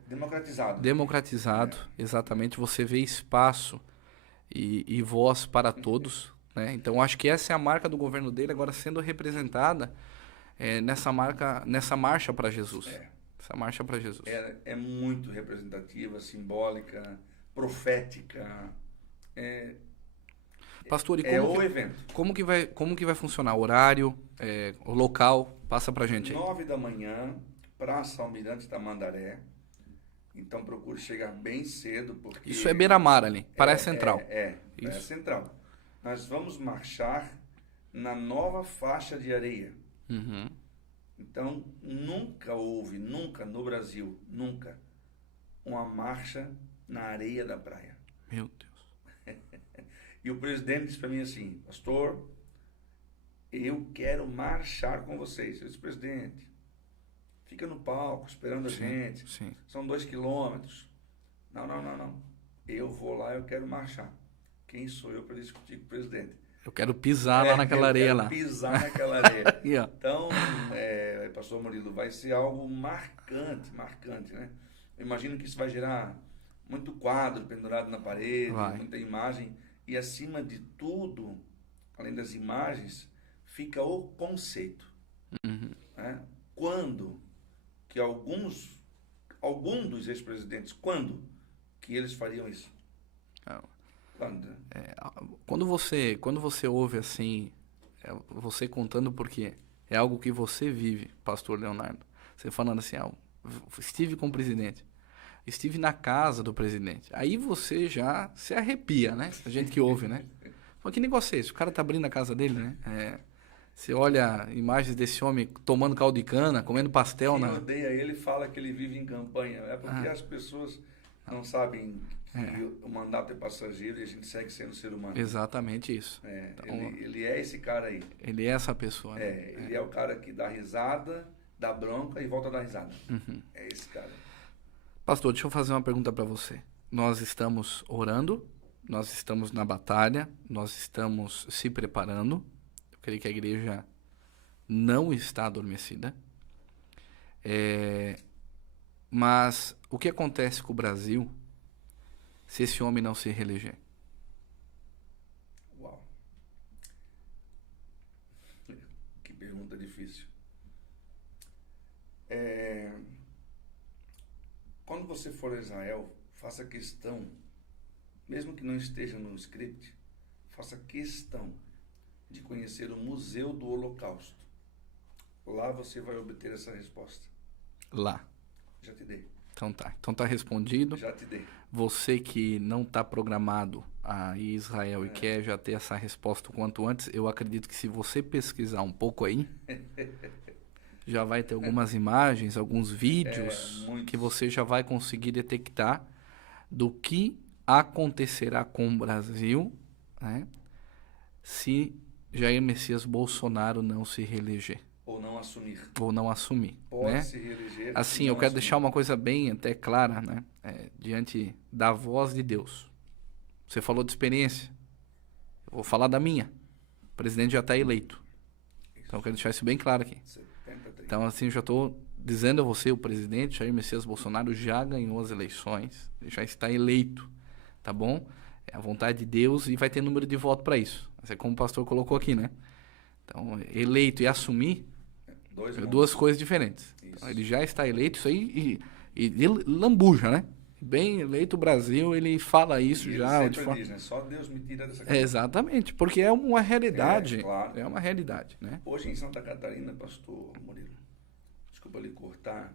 Democratizado, exatamente. Você vê espaço e voz para todos, né? Então, acho que essa é a marca do governo dele, agora sendo representada nessa marcha para Jesus. Essa marcha para Jesus. É muito representativa, simbólica, profética. Pastor, e o evento. Como que vai funcionar? Horário, o local? Passa pra gente aí. 9 da manhã, Praça Almirante Tamandaré. Então procure chegar bem cedo, porque... Isso é beira-mar ali, Praia Central. Praia Central. Nós vamos marchar na nova faixa de areia. Então, nunca houve, no Brasil, uma marcha na areia da praia. Meu Deus. E o presidente disse para mim assim, pastor, eu quero marchar com vocês. Eu disse, presidente, fica no palco esperando a gente. Sim. São 2 quilômetros. Não. Eu vou lá, eu quero marchar. Quem sou eu para discutir com o presidente? Eu quero pisar lá naquela areia lá. Pisar naquela areia. Yeah. Então, pastor Murilo, vai ser algo marcante, né? Eu imagino que isso vai gerar muito quadro pendurado na parede, muita imagem. E acima de tudo, além das imagens, fica o conceito. Né? Quando que algum dos ex-presidentes, quando que eles fariam isso? Quando você ouve assim, você contando, porque é algo que você vive, pastor Leonardo, você falando assim, estive com o presidente, estive na casa do presidente, aí você já se arrepia, né? A gente que ouve, né? Mas que negócio é esse? O cara tá abrindo a casa dele, né? Você olha imagens desse homem tomando caldo de cana, comendo pastel. Quem odeia ele fala que ele vive em campanha. É porque as pessoas não sabem que o mandato é passageiro e a gente segue sendo ser humano. Exatamente isso. Então, ele é esse cara aí. Ele é essa pessoa. Né? Ele é o cara que dá risada, dá bronca e volta a dar risada. É esse cara. Pastor, deixa eu fazer uma pergunta para você. Nós estamos orando, nós estamos na batalha, nós estamos se preparando. Eu creio que a igreja não está adormecida. Mas o que acontece com o Brasil se esse homem não se reeleger? Uau. Que pergunta difícil. Quando você for a Israel, faça questão, mesmo que não esteja no script, faça questão de conhecer o Museu do Holocausto. Lá você vai obter essa resposta. Lá. Já te dei. Então tá respondido. Já te dei. Você que não está programado a ir a Israel e quer já ter essa resposta o quanto antes, eu acredito que se você pesquisar um pouco aí, já vai ter algumas imagens, alguns vídeos que você já vai conseguir detectar do que acontecerá com o Brasil, né, se Jair Messias Bolsonaro não se reeleger. Ou não assumir. Né? Se reeleger. Assim, eu quero deixar uma coisa bem até clara, né? Diante da voz de Deus. Você falou de experiência. Eu vou falar da minha. O presidente já está eleito. Então, eu quero deixar isso bem claro aqui. 73. Então, assim, eu já estou dizendo a você, o presidente Jair Messias Bolsonaro já ganhou as eleições. Ele já está eleito. Tá bom? É a vontade de Deus e vai ter número de voto para isso. Mas é como o pastor colocou aqui, né? Então, eleito e assumir, duas coisas diferentes. Então, ele já está eleito, isso aí, e lambuja, né? Bem eleito o Brasil, ele fala isso e já. Ele sempre diz, né? Só Deus me tira dessa coisa. Exatamente, porque é uma realidade. Claro. É uma realidade, né? Hoje em Santa Catarina, pastor Murilo, desculpa lhe cortar,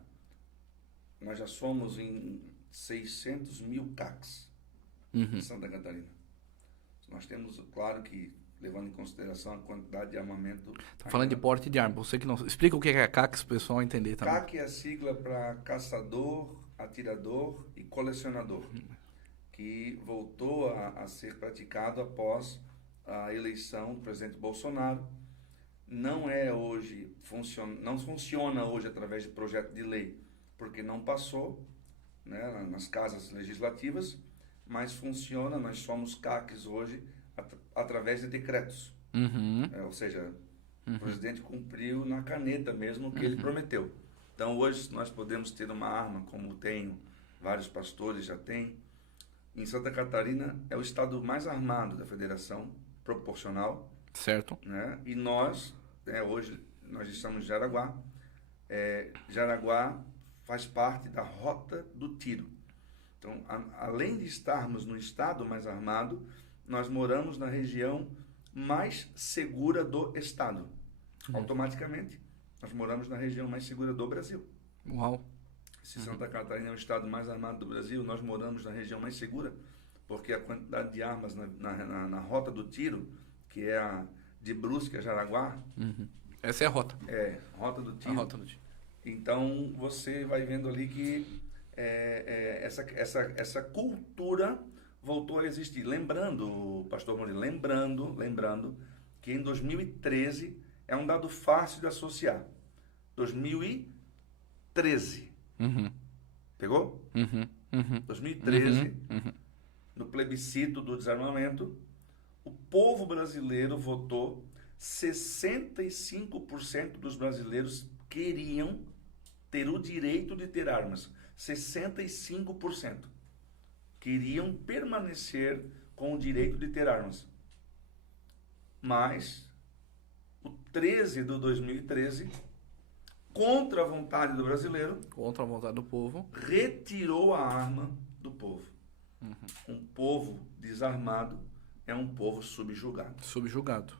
nós já somos em 600 mil CACs em Santa Catarina. Nós temos, claro que, levando em consideração a quantidade de armamento... Estou falando de porte de arma. Você que não... Explica o que é CAC, para o pessoal entender também. CAC é a sigla para caçador, atirador e colecionador, que voltou a ser praticado após a eleição do presidente Bolsonaro. Não é hoje, não funciona hoje através de projeto de lei, porque não passou, né, nas casas legislativas, mas funciona, nós somos CACs hoje, através de decretos. Ou seja, o presidente cumpriu na caneta mesmo o que ele prometeu. Então, hoje nós podemos ter uma arma, como tem, vários pastores já têm. Em Santa Catarina é o estado mais armado da federação, proporcional. Certo. Né? E nós, hoje, nós estamos em Jaraguá. Jaraguá faz parte da Rota do Tiro. Então, além de estarmos no estado mais armado, nós moramos na região mais segura do estado. Automaticamente, nós moramos na região mais segura do Brasil. Uau! Se Santa Catarina é o estado mais armado do Brasil, nós moramos na região mais segura, porque a quantidade de armas na Rota do Tiro, que é a de Brusque a Jaraguá... Essa é a rota. Rota do Tiro. A Rota do Tiro. Então, você vai vendo ali que essa cultura voltou a existir. Lembrando, pastor Murilo, lembrando que em 2013 é um dado fácil de associar. 2013. Pegou? 2013, no plebiscito do desarmamento, o povo brasileiro votou, 65% dos brasileiros queriam ter o direito de ter armas. 65%. Queriam permanecer com o direito de ter armas. Mas, o 13 de 2013, contra a vontade do brasileiro, contra a vontade do povo, retirou a arma do povo. Um povo desarmado é um povo subjugado.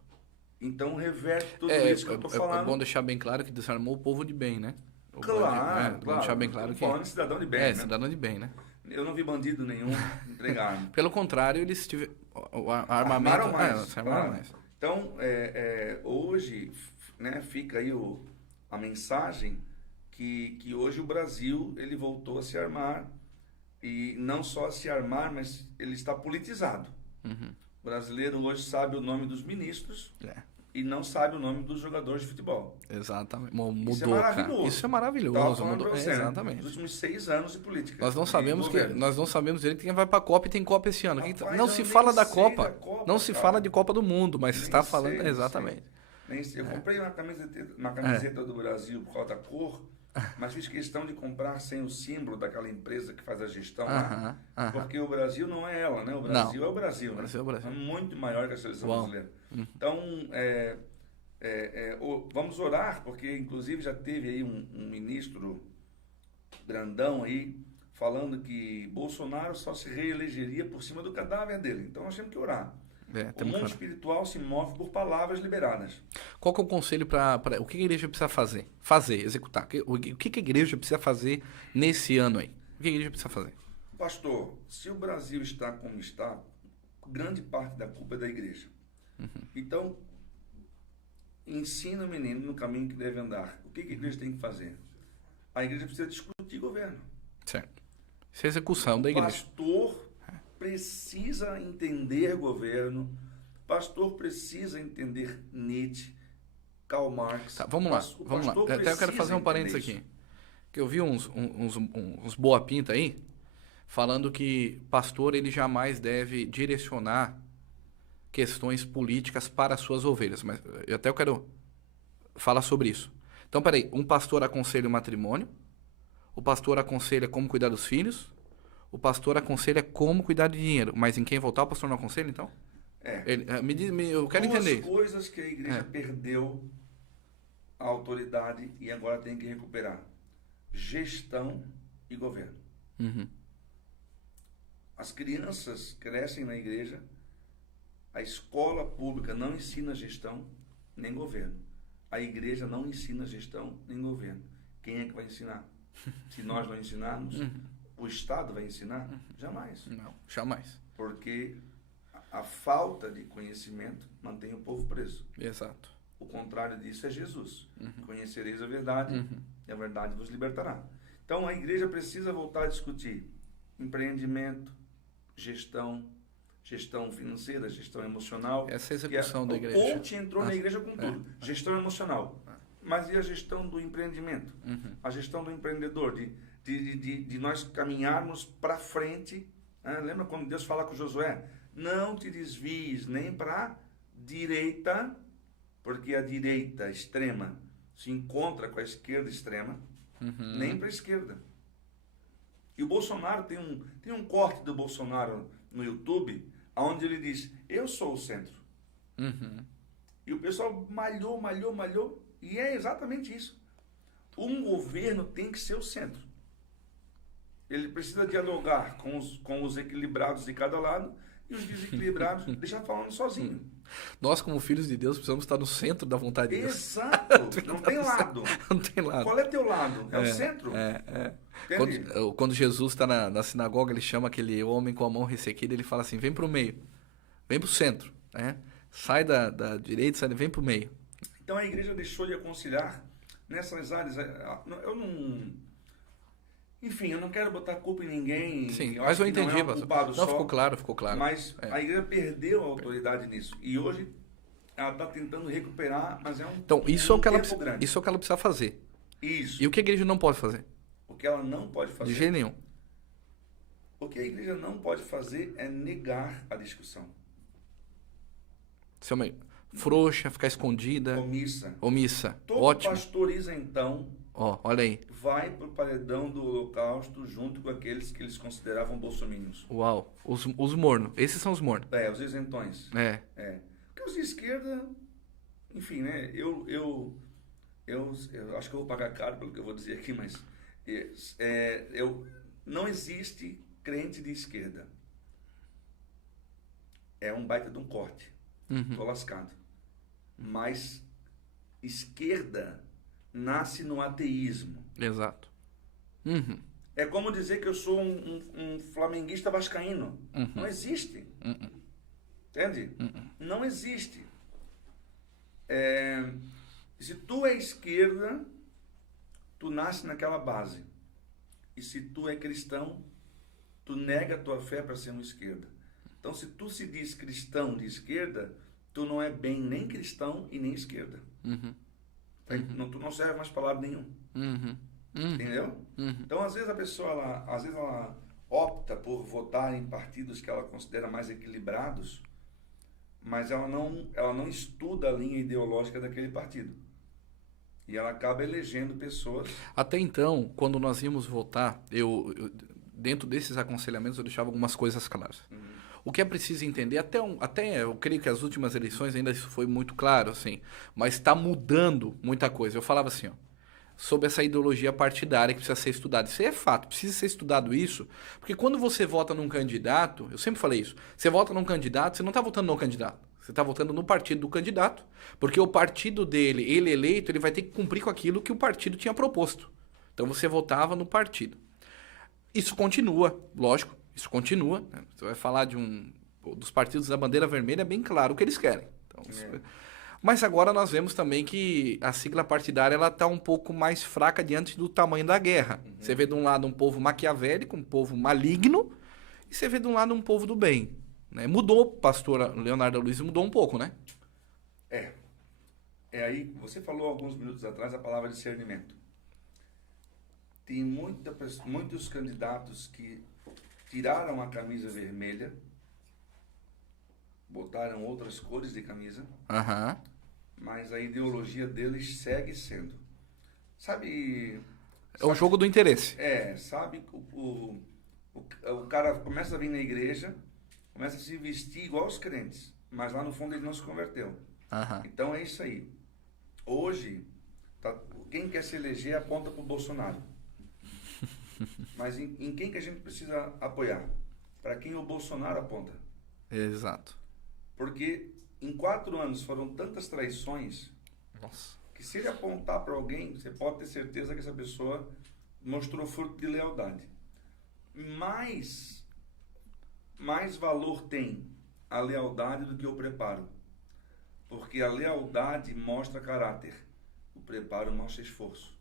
Então, reverte tudo isso que eu estou falando. É bom deixar bem claro que desarmou o povo de bem, né? Claro. Deixar bem claro que... falando de cidadão de bem, né? Cidadão de bem, né? Eu não vi bandido nenhum entregar arma. Pelo contrário, eles tiveram... Armaram mais. Armaram mais. Então, hoje, né, fica aí a mensagem que hoje o Brasil ele voltou a se armar, e não só a se armar, mas ele está politizado. O brasileiro hoje sabe o nome dos ministros, e não sabe o nome dos jogadores de futebol. Exatamente. Isso é Mudou, maravilhoso. cara. Isso é maravilhoso. Tava falando Mudou. pra você, né? Exatamente. Nos últimos 6 anos de política. Nós não de sabemos governo. nós não sabemos direito quem vai pra Copa e tem Copa esse ano. Rapaz, Não eu se nem fala da sei Copa. da Copa, Não se cara. fala de Copa do Mundo, mas Nem está falando sei, nem exatamente. Eu comprei uma camiseta do Brasil por causa da cor, mas fiz questão de comprar sem o símbolo daquela empresa que faz a gestão lá. Porque o Brasil não é ela, né? O Brasil é o Brasil, né? Brasil é o Brasil. É muito maior que a seleção Uau. brasileira. Então, vamos orar, porque inclusive já teve aí um ministro grandão aí falando que Bolsonaro só se reelegeria por cima do cadáver dele. Então nós temos que orar. O mundo espiritual se move por palavras liberadas. Qual que é o conselho para o que a igreja precisa fazer? Executar. O que a igreja precisa fazer nesse ano aí? O que a igreja precisa fazer? Pastor, se o Brasil está como está, grande parte da culpa é da igreja. Então, ensina o menino no caminho que deve andar. O que a igreja tem que fazer? A igreja precisa discutir governo. Certo. Isso é execução da O igreja. pastor precisa entender governo. Pastor precisa entender Nietzsche, Karl Marx. Tá, vamos lá. Até eu quero fazer um parênteses aqui. Que eu vi uns boa pinta aí falando que pastor ele jamais deve direcionar questões políticas para as suas ovelhas. Mas eu quero falar sobre isso. Então, peraí. Um pastor aconselha o matrimônio. O pastor aconselha como cuidar dos filhos. O pastor aconselha como cuidar de dinheiro. Mas em quem votar, o pastor não aconselha, então? Eu quero entender isso. Duas coisas que a igreja perdeu a autoridade e agora tem que recuperar. Gestão e governo. As crianças crescem na igreja, a escola pública não ensina gestão nem governo. A igreja não ensina gestão nem governo. Quem é que vai ensinar? Se nós não ensinarmos, o Estado vai ensinar? Jamais. Não, jamais. Porque a falta de conhecimento mantém o povo preso. Exato. O contrário disso é Jesus. Conhecereis a verdade e a verdade vos libertará. Então a igreja precisa voltar a discutir empreendimento, gestão financeira, gestão emocional. Essa é a execução da igreja. O coach entrou na igreja com tudo. Gestão emocional. Mas e a gestão do empreendimento? A gestão do empreendedor, de nós caminharmos para frente. Lembra quando Deus fala com Josué? Não te desvies nem para a direita, porque a direita extrema se encontra com a esquerda extrema, nem para a esquerda. E o Bolsonaro tem um corte do Bolsonaro no YouTube, onde ele diz, eu sou o centro. E o pessoal malhou, e é exatamente isso. Um governo tem que ser o centro. Ele precisa dialogar com os equilibrados de cada lado e os desequilibrados deixar falando sozinho. Nós, como filhos de Deus, precisamos estar no centro da vontade de Deus. Exato. Não tem lado. Não tem lado. Qual é teu lado? É o centro? Quando Jesus está na sinagoga, ele chama aquele homem com a mão ressequida, ele fala assim, vem para o meio, vem para o centro. Sai da direita, vem para o meio. Então a igreja deixou de aconselhar nessas áreas. Enfim, eu não quero botar culpa em ninguém. Sim, mas eu entendi. Não é um culpado só, ficou claro. Mas a igreja perdeu a autoridade nisso. E hoje ela está tentando recuperar, mas Então, isso é o que ela precisa fazer. Isso. E o que a igreja não pode fazer? O que ela não pode fazer? De jeito nenhum. O que a igreja não pode fazer é negar a discussão. Ser uma frouxa, ficar escondida. Omissa. Todo Ótimo. pastor isentão olha aí. vai para o paredão do holocausto junto com aqueles que eles consideravam bolsominions. Uau. Os mornos. Esses são os mornos. Os isentões. Porque os de esquerda, enfim, né? Eu acho que eu vou pagar caro pelo que eu vou dizer aqui, mas não existe crente de esquerda. É um baita de um corte. Tô lascado. Mas esquerda nasce no ateísmo. Exato. É como dizer que eu sou um flamenguista vascaíno. Não existe. Entende? Não existe. Se tu é esquerda, tu nasce naquela base. E se tu é cristão, tu nega a tua fé para ser uma esquerda. Então, se tu se diz cristão de esquerda, tu não é bem nem cristão e nem esquerda. Tu não serve mais para lado nenhum. Entendeu? Então, às vezes a pessoa, ela opta por votar em partidos que ela considera mais equilibrados, mas ela não estuda a linha ideológica daquele partido. E ela acaba elegendo pessoas... Até então, quando nós íamos votar, dentro desses aconselhamentos eu deixava algumas coisas claras. O que é preciso entender, até eu creio que as últimas eleições ainda isso foi muito claro, assim, mas está mudando muita coisa. Eu falava assim, ó, sobre essa ideologia partidária que precisa ser estudada. Isso aí é fato, precisa ser estudado isso, porque quando você vota num candidato, eu sempre falei isso, você vota num candidato, você não está votando no candidato, você está votando no partido do candidato, porque o partido dele, ele eleito, ele vai ter que cumprir com aquilo que o partido tinha proposto. Então você votava no partido. Isso continua, lógico, isso continua. Né? Você vai falar dos partidos da bandeira vermelha, é bem claro o que eles querem. Então, mas agora nós vemos também que a sigla partidária está um pouco mais fraca diante do tamanho da guerra. Você vê de um lado um povo maquiavélico, um povo maligno, e você vê de um lado um povo do bem. Né? Mudou, pastor Leonardo Luiz, mudou um pouco, né? Aí, você falou alguns minutos atrás a palavra discernimento. Tem muitos candidatos que tiraram a camisa vermelha, botaram outras cores de camisa, mas a ideologia deles segue sendo. Sabe É o jogo do interesse. Sabe, o cara começa a vir na igreja, começa a se vestir igual os crentes, mas lá no fundo ele não se converteu. Então é isso aí. Hoje, quem quer se eleger aponta para o Bolsonaro. Mas em quem que a gente precisa apoiar? Para quem o Bolsonaro aponta. Exato. Porque em 4 anos foram tantas traições. Nossa. Que se ele apontar para alguém, você pode ter certeza que essa pessoa mostrou fruto de lealdade. Mais valor tem a lealdade do que o preparo. Porque a lealdade mostra caráter. O preparo mostra esforço.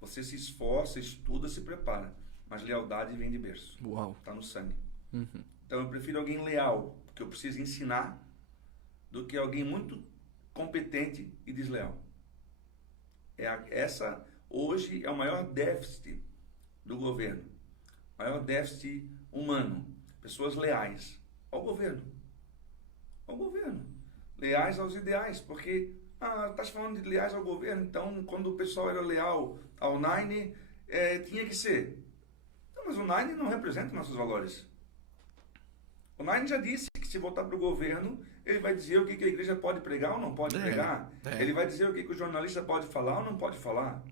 Você se esforça, estuda, se prepara. Mas lealdade vem de berço. Uau. Está no sangue. Então eu prefiro alguém leal, porque eu preciso ensinar, do que alguém muito competente e desleal. Essa hoje é o maior déficit do governo. O maior déficit humano. Pessoas leais ao governo. Leais aos ideais, porque tá falando de leais ao governo, então quando o pessoal era leal ao Nine, tinha que ser. Não, mas o Nine não representa nossos valores. O Nine já disse que se votar para o governo, ele vai dizer o que a igreja pode pregar ou não pode pregar. Ele vai dizer o que o jornalista pode falar ou não pode falar.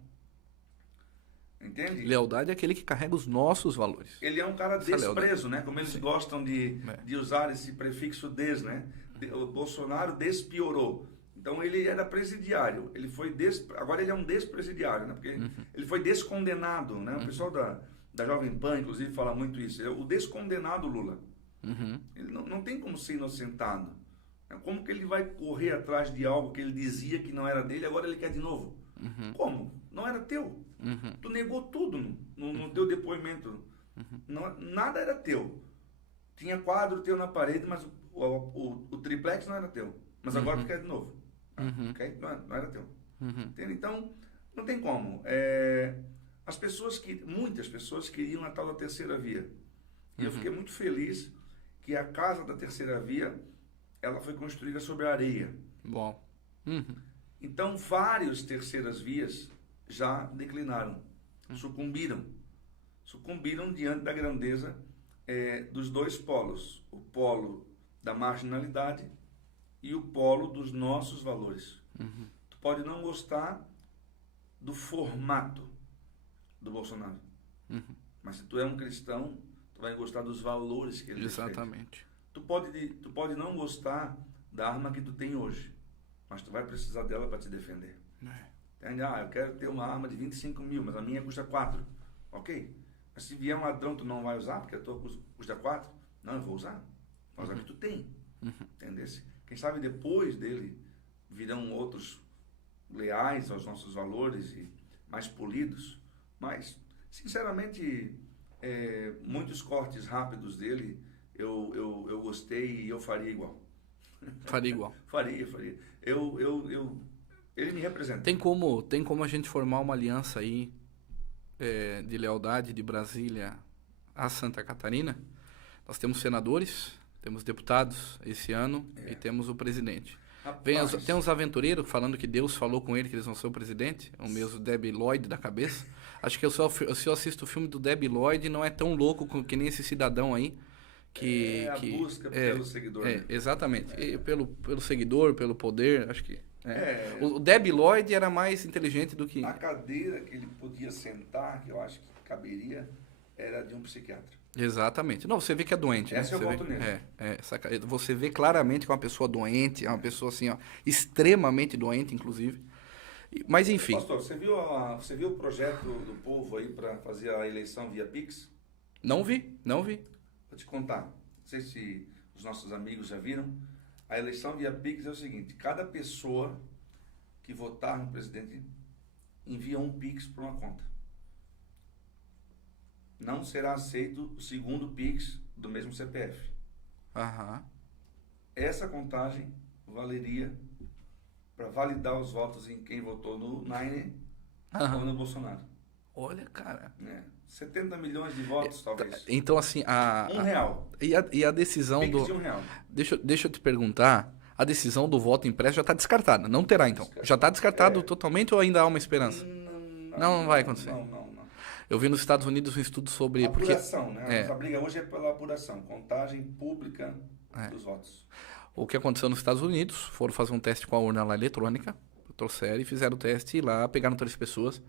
Entende? Lealdade é aquele que carrega os nossos valores. Ele é um cara desprezo, né? Como eles gostam de usar esse prefixo des, né? O Bolsonaro despiorou. Então ele era presidiário. Ele foi agora ele é um despresidiário, né? Porque ele foi descondenado, né? O pessoal da Jovem Pan, inclusive, fala muito isso. É o descondenado Lula. Ele não tem como ser inocentado. Como que ele vai correr atrás de algo que ele dizia que não era dele, agora ele quer de novo? Como? Não era teu. Tu negou tudo no teu depoimento. Nada era teu. Tinha quadro teu na parede, mas o triplex não era teu. Mas agora tu quer de novo. Okay? Não era teu. Entende? Então, não tem como. Muitas pessoas queriam a tal da terceira via. E eu fiquei muito feliz que a casa da terceira via, ela foi construída sobre areia. Bom. Então, várias terceiras vias já declinaram, sucumbiram diante da grandeza dos dois polos, o polo da marginalidade e o polo dos nossos valores. Tu pode não gostar do formato do Bolsonaro, mas se tu é um cristão, tu vai gostar dos valores que ele defende. Exatamente. Tu pode não gostar da arma que tu tem hoje, mas tu vai precisar dela para te defender. Entende? Eu quero ter uma arma de 25 mil, mas a minha custa 4. Ok. Mas se vier um ladrão, tu não vai usar, porque a tua custa 4? Não, eu vou usar. Vou usar o que tu tem. Entendeu? Quem sabe depois dele virão outros leais aos nossos valores e mais polidos. Mas, sinceramente, muitos cortes rápidos dele eu gostei e eu faria igual. Faria igual. Faria. Ele me representa. Tem como a gente formar uma aliança aí de lealdade de Brasília a Santa Catarina? Nós temos senadores, temos deputados esse ano e temos o presidente. Tem uns aventureiros falando que Deus falou com ele que eles vão ser o presidente, o mesmo Debbie Lloyd da cabeça. Acho que se eu assisto o filme do Debbie Lloyd, não é tão louco que nem esse cidadão aí. Busca pelo seguidor. Né? Exatamente. E pelo seguidor, pelo poder, acho que... O Debbie Lloyd era mais inteligente do que... A cadeira que ele podia sentar, que eu acho que caberia, era de um psiquiatra. Exatamente. Não, você vê que é doente, né? Essa eu voto nele. Você vê claramente que é uma pessoa doente, é uma pessoa assim, ó, extremamente doente, inclusive. Mas enfim. Pastor, você viu o projeto do povo aí para fazer a eleição via Pix? Não vi. Vou te contar. Não sei se os nossos amigos já viram. A eleição via Pix é o seguinte: cada pessoa que votar no presidente envia um Pix para uma conta. Não será aceito o segundo Pix do mesmo CPF. Essa contagem valeria para validar os votos em quem votou no Naine ou no Bolsonaro. Olha, cara. 70 milhões de votos, talvez. Então, assim, R$1. E a decisão Pix de R$1. Deixa eu te perguntar, a decisão do voto impresso já está descartada, não terá então? Já está descartado totalmente ou ainda há uma esperança? Não vai acontecer. Não. Eu vi nos Estados Unidos um estudo sobre... Apuração, né? A nossa briga hoje é pela apuração, contagem pública dos votos. O que aconteceu nos Estados Unidos, foram fazer um teste com a urna lá eletrônica, trouxeram e fizeram o teste e lá pegaram 3 pessoas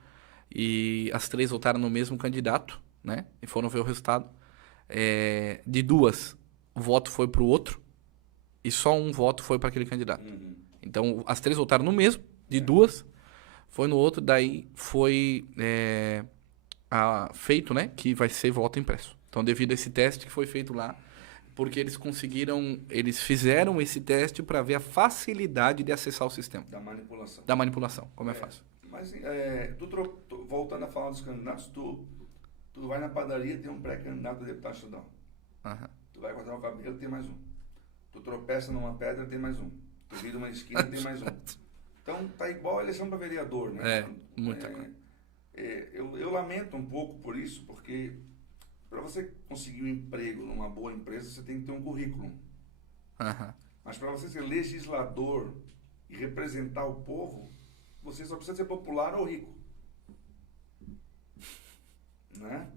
e as 3 votaram no mesmo candidato, né? E foram ver o resultado. De 2, o voto foi para o outro e só um voto foi para aquele candidato. Então, as 3 votaram no mesmo, de 2, foi no outro, daí foi... feito, né, que vai ser voto impresso. Então, devido a esse teste que foi feito lá, porque eles fizeram esse teste para ver a facilidade de acessar o sistema. Da manipulação, como é fácil. Mas, voltando a falar dos candidatos, tu vai na padaria, tem um pré-candidato a deputado estadual. Tu vai cortar o cabelo, tem mais um. Tu tropeça numa pedra, tem mais um. Tu vira uma esquina, tem mais um. Então, tá igual a eleição para vereador, né? Muita coisa. Eu lamento um pouco por isso, porque para você conseguir um emprego numa boa empresa, você tem que ter um currículo. Mas para você ser legislador e representar o povo, você só precisa ser popular ou rico. Né?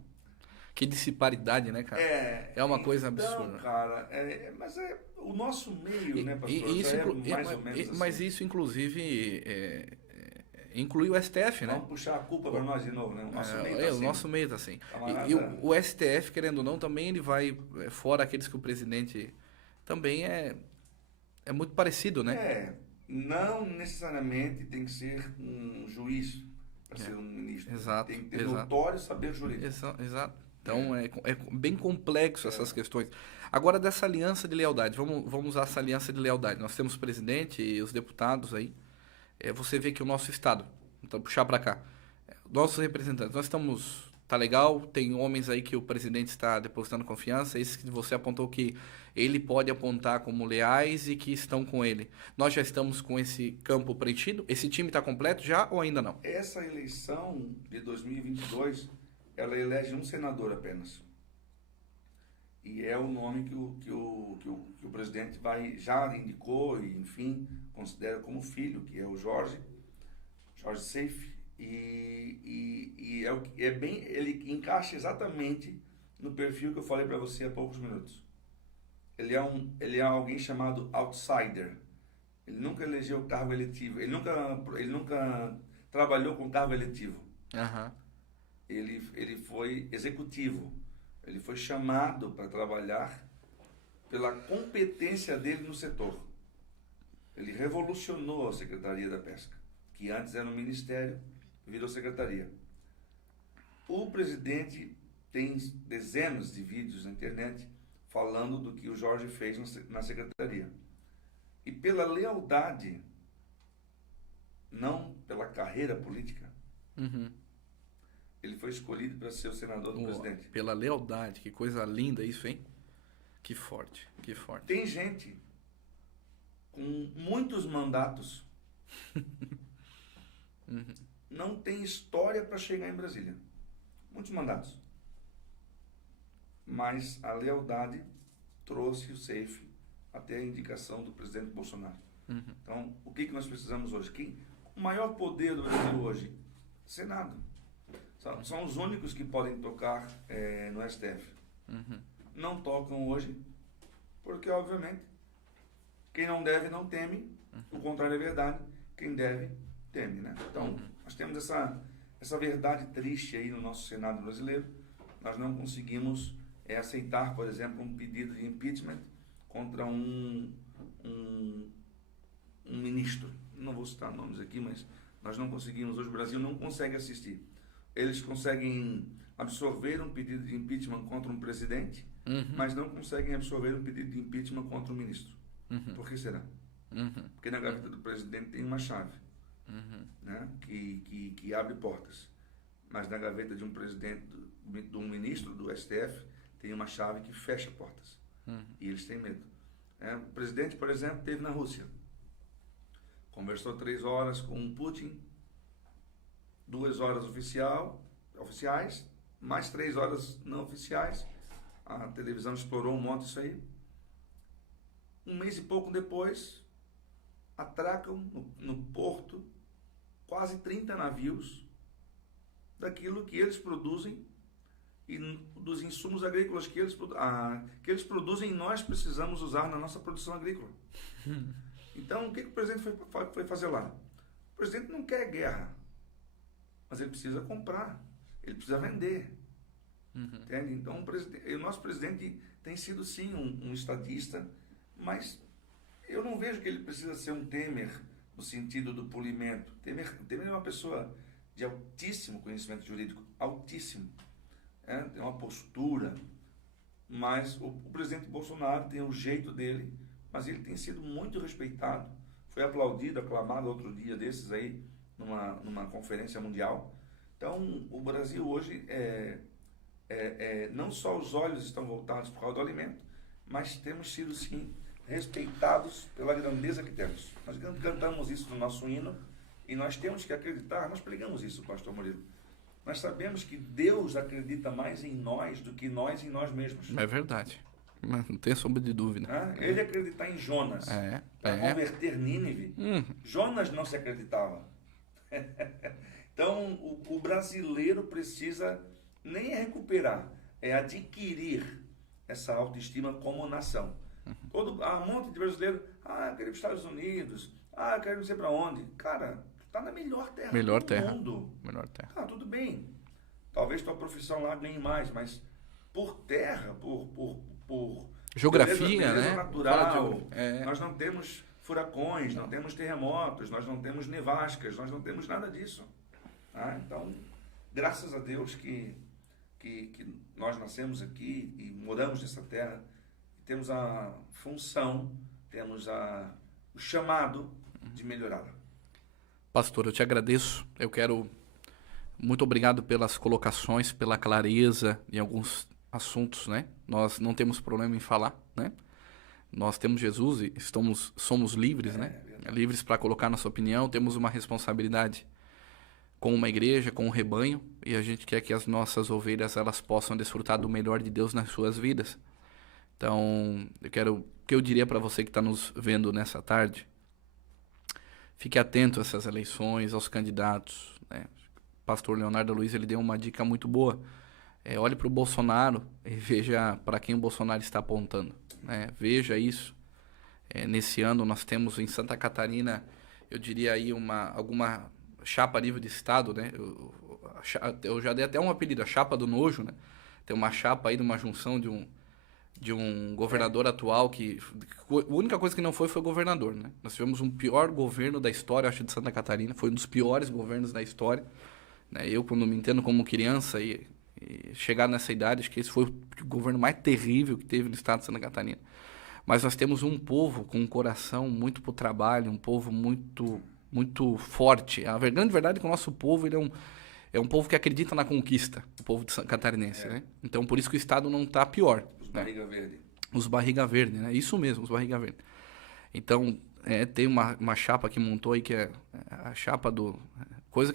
Que disparidade, né, cara? É uma coisa absurda. Cara, mas o nosso meio, né, pastor? Mas isso, inclusive... inclui o STF, né? Vamos puxar a culpa para nós de novo, né? O nosso meio tá assim. O nosso meio tá assim. E o STF, querendo ou não, também ele vai, fora aqueles que o presidente também é muito parecido, né? Não necessariamente tem que ser um juiz para ser um ministro. Exato. Tem que ter notório saber jurídico. Exato. Então, é bem complexo essas questões. Agora, dessa aliança de lealdade, vamos usar essa aliança de lealdade. Nós temos o presidente e os deputados aí. Você vê que o nosso Estado, então puxar para cá, nossos representantes, nós estamos, tá legal, tem homens aí que o presidente está depositando confiança, esses que você apontou que ele pode apontar como leais e que estão com ele. Nós já estamos com esse campo preenchido? Esse time está completo já ou ainda não? Essa eleição de 2022, ela elege um senador apenas. E é o nome que o presidente já indicou e, enfim, considera como filho, que é o Jorge Seife. E ele encaixa exatamente no perfil que eu falei para você há poucos minutos. Ele é alguém chamado outsider. Ele nunca elegeu cargo eletivo. Ele nunca trabalhou com cargo eletivo. Ele foi executivo. Ele foi chamado para trabalhar pela competência dele no setor. Ele revolucionou a Secretaria da Pesca, que antes era um ministério, virou secretaria. O presidente tem dezenas de vídeos na internet falando do que o Jorge fez na secretaria. E pela lealdade, não pela carreira política, ele foi escolhido para ser o senador do presidente. Pela lealdade, que coisa linda isso, hein? Que forte. Tem gente com muitos mandatos, não tem história para chegar em Brasília. Muitos mandatos. Mas a lealdade trouxe o SAFE até a indicação do presidente Bolsonaro. Então, o que nós precisamos hoje? O maior poder do Brasil hoje? Senado. São os únicos que podem tocar no STF. Não tocam hoje, porque, obviamente, quem não deve não teme, o contrário é verdade, quem deve teme, né? Então, nós temos essa verdade triste aí no nosso Senado brasileiro. Nós não conseguimos aceitar, por exemplo, um pedido de impeachment contra um ministro. Não vou citar nomes aqui, mas nós não conseguimos, hoje o Brasil não consegue assistir. Eles conseguem absorver um pedido de impeachment contra um presidente, mas não conseguem absorver um pedido de impeachment contra um ministro. Por que será? Porque na gaveta do presidente tem uma chave, né, que abre portas. Mas na gaveta de um presidente, de um ministro do STF, tem uma chave que fecha portas. E eles têm medo. O presidente, por exemplo, esteve na Rússia. Conversou 3 horas com o Putin, 2 horas oficiais, mais 3 horas não oficiais. A televisão explorou um monte isso aí. 1 mês e pouco depois, atracam no porto quase 30 navios daquilo que eles produzem e dos insumos agrícolas que eles produzem, nós precisamos usar na nossa produção agrícola. Então, o que o presidente foi fazer lá? O presidente não quer guerra, mas ele precisa comprar, ele precisa vender. Entende? Então, o nosso presidente tem sido, sim, um estadista, mas eu não vejo que ele precisa ser um Temer no sentido do polimento. Temer é uma pessoa de altíssimo conhecimento jurídico, altíssimo. Tem uma postura, mas o presidente Bolsonaro tem o jeito dele, mas ele tem sido muito respeitado. Foi aplaudido, aclamado outro dia desses aí, numa conferência mundial. Então, o Brasil hoje, não só os olhos estão voltados por causa do alimento, mas temos sido, sim, respeitados pela grandeza que temos. Nós cantamos isso no nosso hino e nós temos que acreditar, nós pregamos isso, pastor Murilo. Nós sabemos que Deus acredita mais em nós do que nós em nós mesmos. É verdade. Não tem sombra de dúvida. Ele acreditar em Jonas para converter Nínive. Jonas não se acreditava. Então, o brasileiro precisa nem recuperar, é adquirir essa autoestima como nação. Um monte de brasileiro, eu quero ir para os Estados Unidos, eu quero não sei para onde. Cara, está na melhor terra do mundo. Melhor terra. Tudo bem. Talvez tua profissão lá ganhe mais, mas por terra, por geografia, beleza né? Natural, nós não temos furacões, não temos terremotos, nós não temos nevascas, nós não temos nada disso. Então, graças a Deus que nós nascemos aqui e moramos nessa terra, temos a função, temos o chamado de melhorá-la. Pastor, eu te agradeço. Muito obrigado pelas colocações, pela clareza em alguns assuntos, né? Nós não temos problema em falar, né? Nós temos Jesus e somos livres, né? Livres para colocar nossa opinião, temos uma responsabilidade com uma igreja, com um rebanho, e a gente quer que as nossas ovelhas elas possam desfrutar do melhor de Deus nas suas vidas. Então, o que eu diria para você que está nos vendo nessa tarde, fique atento a essas eleições, aos candidatos, né? O pastor Leonardo Luiz, ele deu uma dica muito boa. Olhe para o Bolsonaro e veja para quem o Bolsonaro está apontando, né? Veja isso. Nesse ano nós temos em Santa Catarina, eu diria aí alguma chapa a nível de estado, né? Eu já dei até um apelido, a chapa do nojo, né? Tem uma chapa aí de uma junção de um governador atual que... A única coisa que não foi governador, né? Nós tivemos um pior governo da história, acho, de Santa Catarina. Foi um dos piores governos da história, né? Eu, quando me entendo como criança e chegar nessa idade, acho que esse foi o governo mais terrível que teve no estado de Santa Catarina. Mas nós temos um povo com um coração muito pro trabalho, um povo muito, muito forte. A grande verdade é que o nosso povo ele é um povo que acredita na conquista, o povo catarinense, né? Então, por isso que o estado não está pior. Os barriga verde. Os barriga verde, né? Isso mesmo, os barriga verde. Então, Tem uma chapa que montou aí, que é a chapa do... Coisa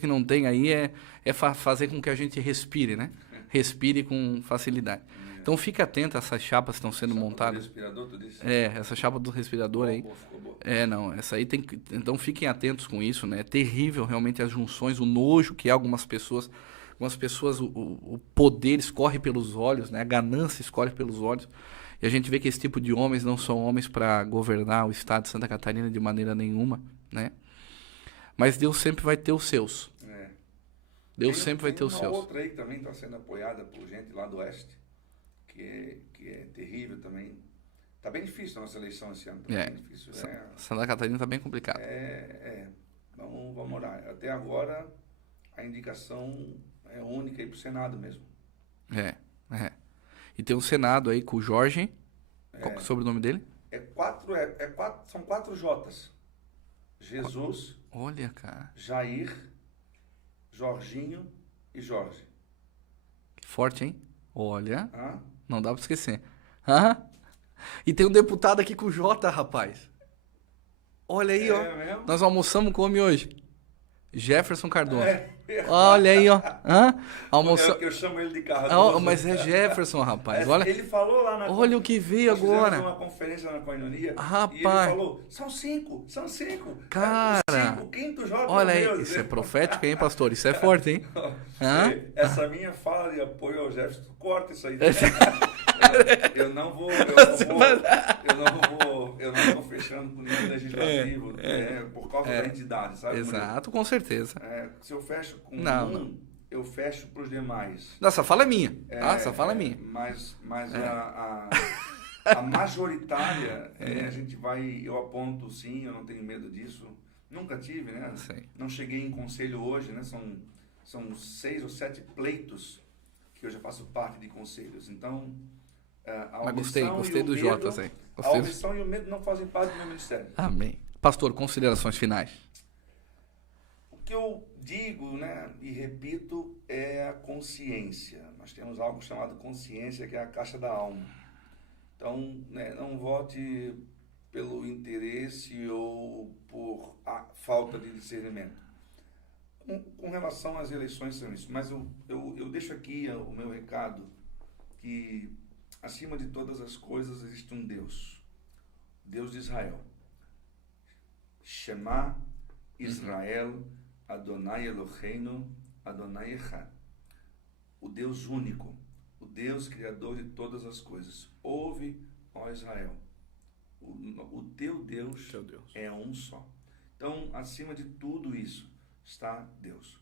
que não tem aí é fazer com que a gente respire, né? Respire com facilidade. Então fique atento a essas chapas que estão sendo montadas. Respirador, tu disse? Essa chapa do respirador aí. Ficou boa. Não, essa aí tem que... Então fiquem atentos com isso, né? É terrível realmente as junções, o nojo que algumas pessoas... Algumas pessoas, o poder escorre pelos olhos, né? A ganância escorre pelos olhos. E a gente vê que esse tipo de homens não são homens para governar o estado de Santa Catarina de maneira nenhuma, né? Mas Deus sempre vai ter os seus. Deus sempre vai ter os seus. Tem uma outra aí que também está sendo apoiada por gente lá do Oeste, que é terrível também. Está bem difícil a nossa eleição esse ano. Tá bem difícil. Santa Catarina está bem complicado. Vamos orar. Até agora, a indicação é única aí para o Senado mesmo. E tem um Senado aí com o Jorge. Qual é o sobrenome dele? São 4 J's. Jesus. Olha, cara. Jair, Jorginho e Jorge. Que forte, hein? Olha. Hã? Não dá pra esquecer. E tem um deputado aqui com o J, rapaz. Olha aí, ó. Mesmo? Nós almoçamos com o homem hoje. Jefferson Cardoso. Olha aí, ó. É que eu chamo ele de Cardoso. Mas é Jefferson, rapaz. Olha. Ele falou lá na... Olha o que veio agora. Nós fizemos uma conferência na Coinonia. Rapaz. E ele falou, são 5. Cara. O quinto J. Olha aí, isso é profético, hein, pastor? Isso é forte, hein? Essa minha fala de apoio ao Jefferson, corta isso aí. Eu não vou fechando com nenhum legislativo por causa da entidade, sabe? Exato, com certeza. Se eu fecho com eu fecho para os demais. Essa fala é minha. Essa fala é minha. Mas a majoritária, a gente eu aponto sim, eu não tenho medo disso. Nunca tive, né? Sim. Não cheguei em conselho hoje, né? São 6 ou 7 pleitos que eu já faço parte de conselhos. Então, mas gostei dos Jotas aí. A omissão e o medo não fazem parte do meu ministério. Amém. Pastor, considerações finais. O que eu digo, né, e repito, é a consciência. Nós temos algo chamado consciência, que é a caixa da alma. Então, né, não vote pelo interesse ou por a falta de discernimento. Com relação às eleições, são isso. Mas eu deixo aqui o meu recado, que acima de todas as coisas existe um Deus. Deus de Israel. Shema Israel, Adonai Eloheinu, Adonai Echad. O Deus único, o Deus criador de todas as coisas. Ouve, ó Israel. O teu Deus é um só. Então, acima de tudo isso, está Deus.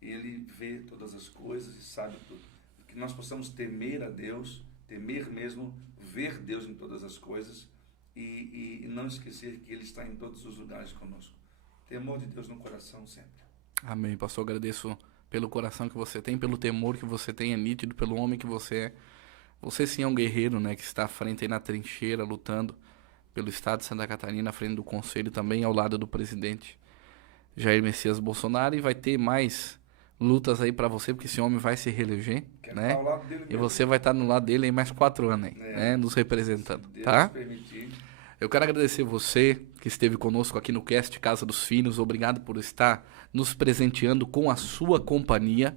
Ele vê todas as coisas e sabe tudo. Que nós possamos temer a Deus, temer mesmo, ver Deus em todas as coisas e não esquecer que Ele está em todos os lugares conosco. Temor de Deus no coração sempre. Amém, pastor. Agradeço pelo coração que você tem, pelo temor que você tem, é nítido, pelo homem que você é. Você sim é um guerreiro, né, que está à frente aí na trincheira, lutando pelo estado de Santa Catarina, à frente do conselho, também ao lado do presidente Jair Messias Bolsonaro, e vai ter mais lutas aí pra você, porque esse homem vai se reeleger, né? Ao lado dele e mesmo. você vai estar no lado dele aí mais 4 anos aí, né? Nos representando, Deus tá? permitir. Eu quero agradecer você que esteve conosco aqui no cast Casa dos Filhos. Obrigado por estar nos presenteando com a sua companhia.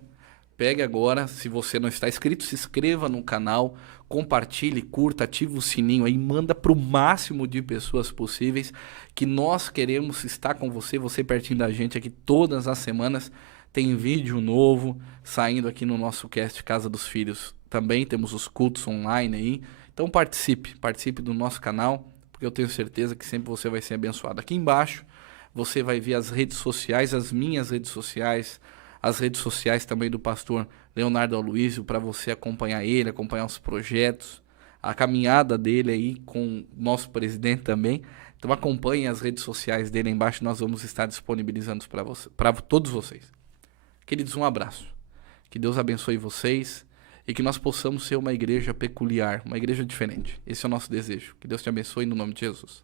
Pegue agora, se você não está inscrito, se inscreva no canal, compartilhe, curta, ative o sininho aí, manda para o máximo de pessoas possíveis, que nós queremos estar com você pertinho da gente aqui todas as semanas. Tem vídeo novo saindo aqui no nosso cast Casa dos Filhos. Também temos os cultos online aí. Então participe do nosso canal, porque eu tenho certeza que sempre você vai ser abençoado. Aqui embaixo você vai ver as redes sociais, as minhas redes sociais, as redes sociais também do pastor Leonardo Aloysio, para você acompanhar ele, acompanhar os projetos, a caminhada dele aí com o nosso presidente também. Então acompanhe as redes sociais dele aí embaixo, nós vamos estar disponibilizando para todos vocês. Queridos, um abraço. Que Deus abençoe vocês e que nós possamos ser uma igreja peculiar, uma igreja diferente. Esse é o nosso desejo. Que Deus te abençoe no nome de Jesus.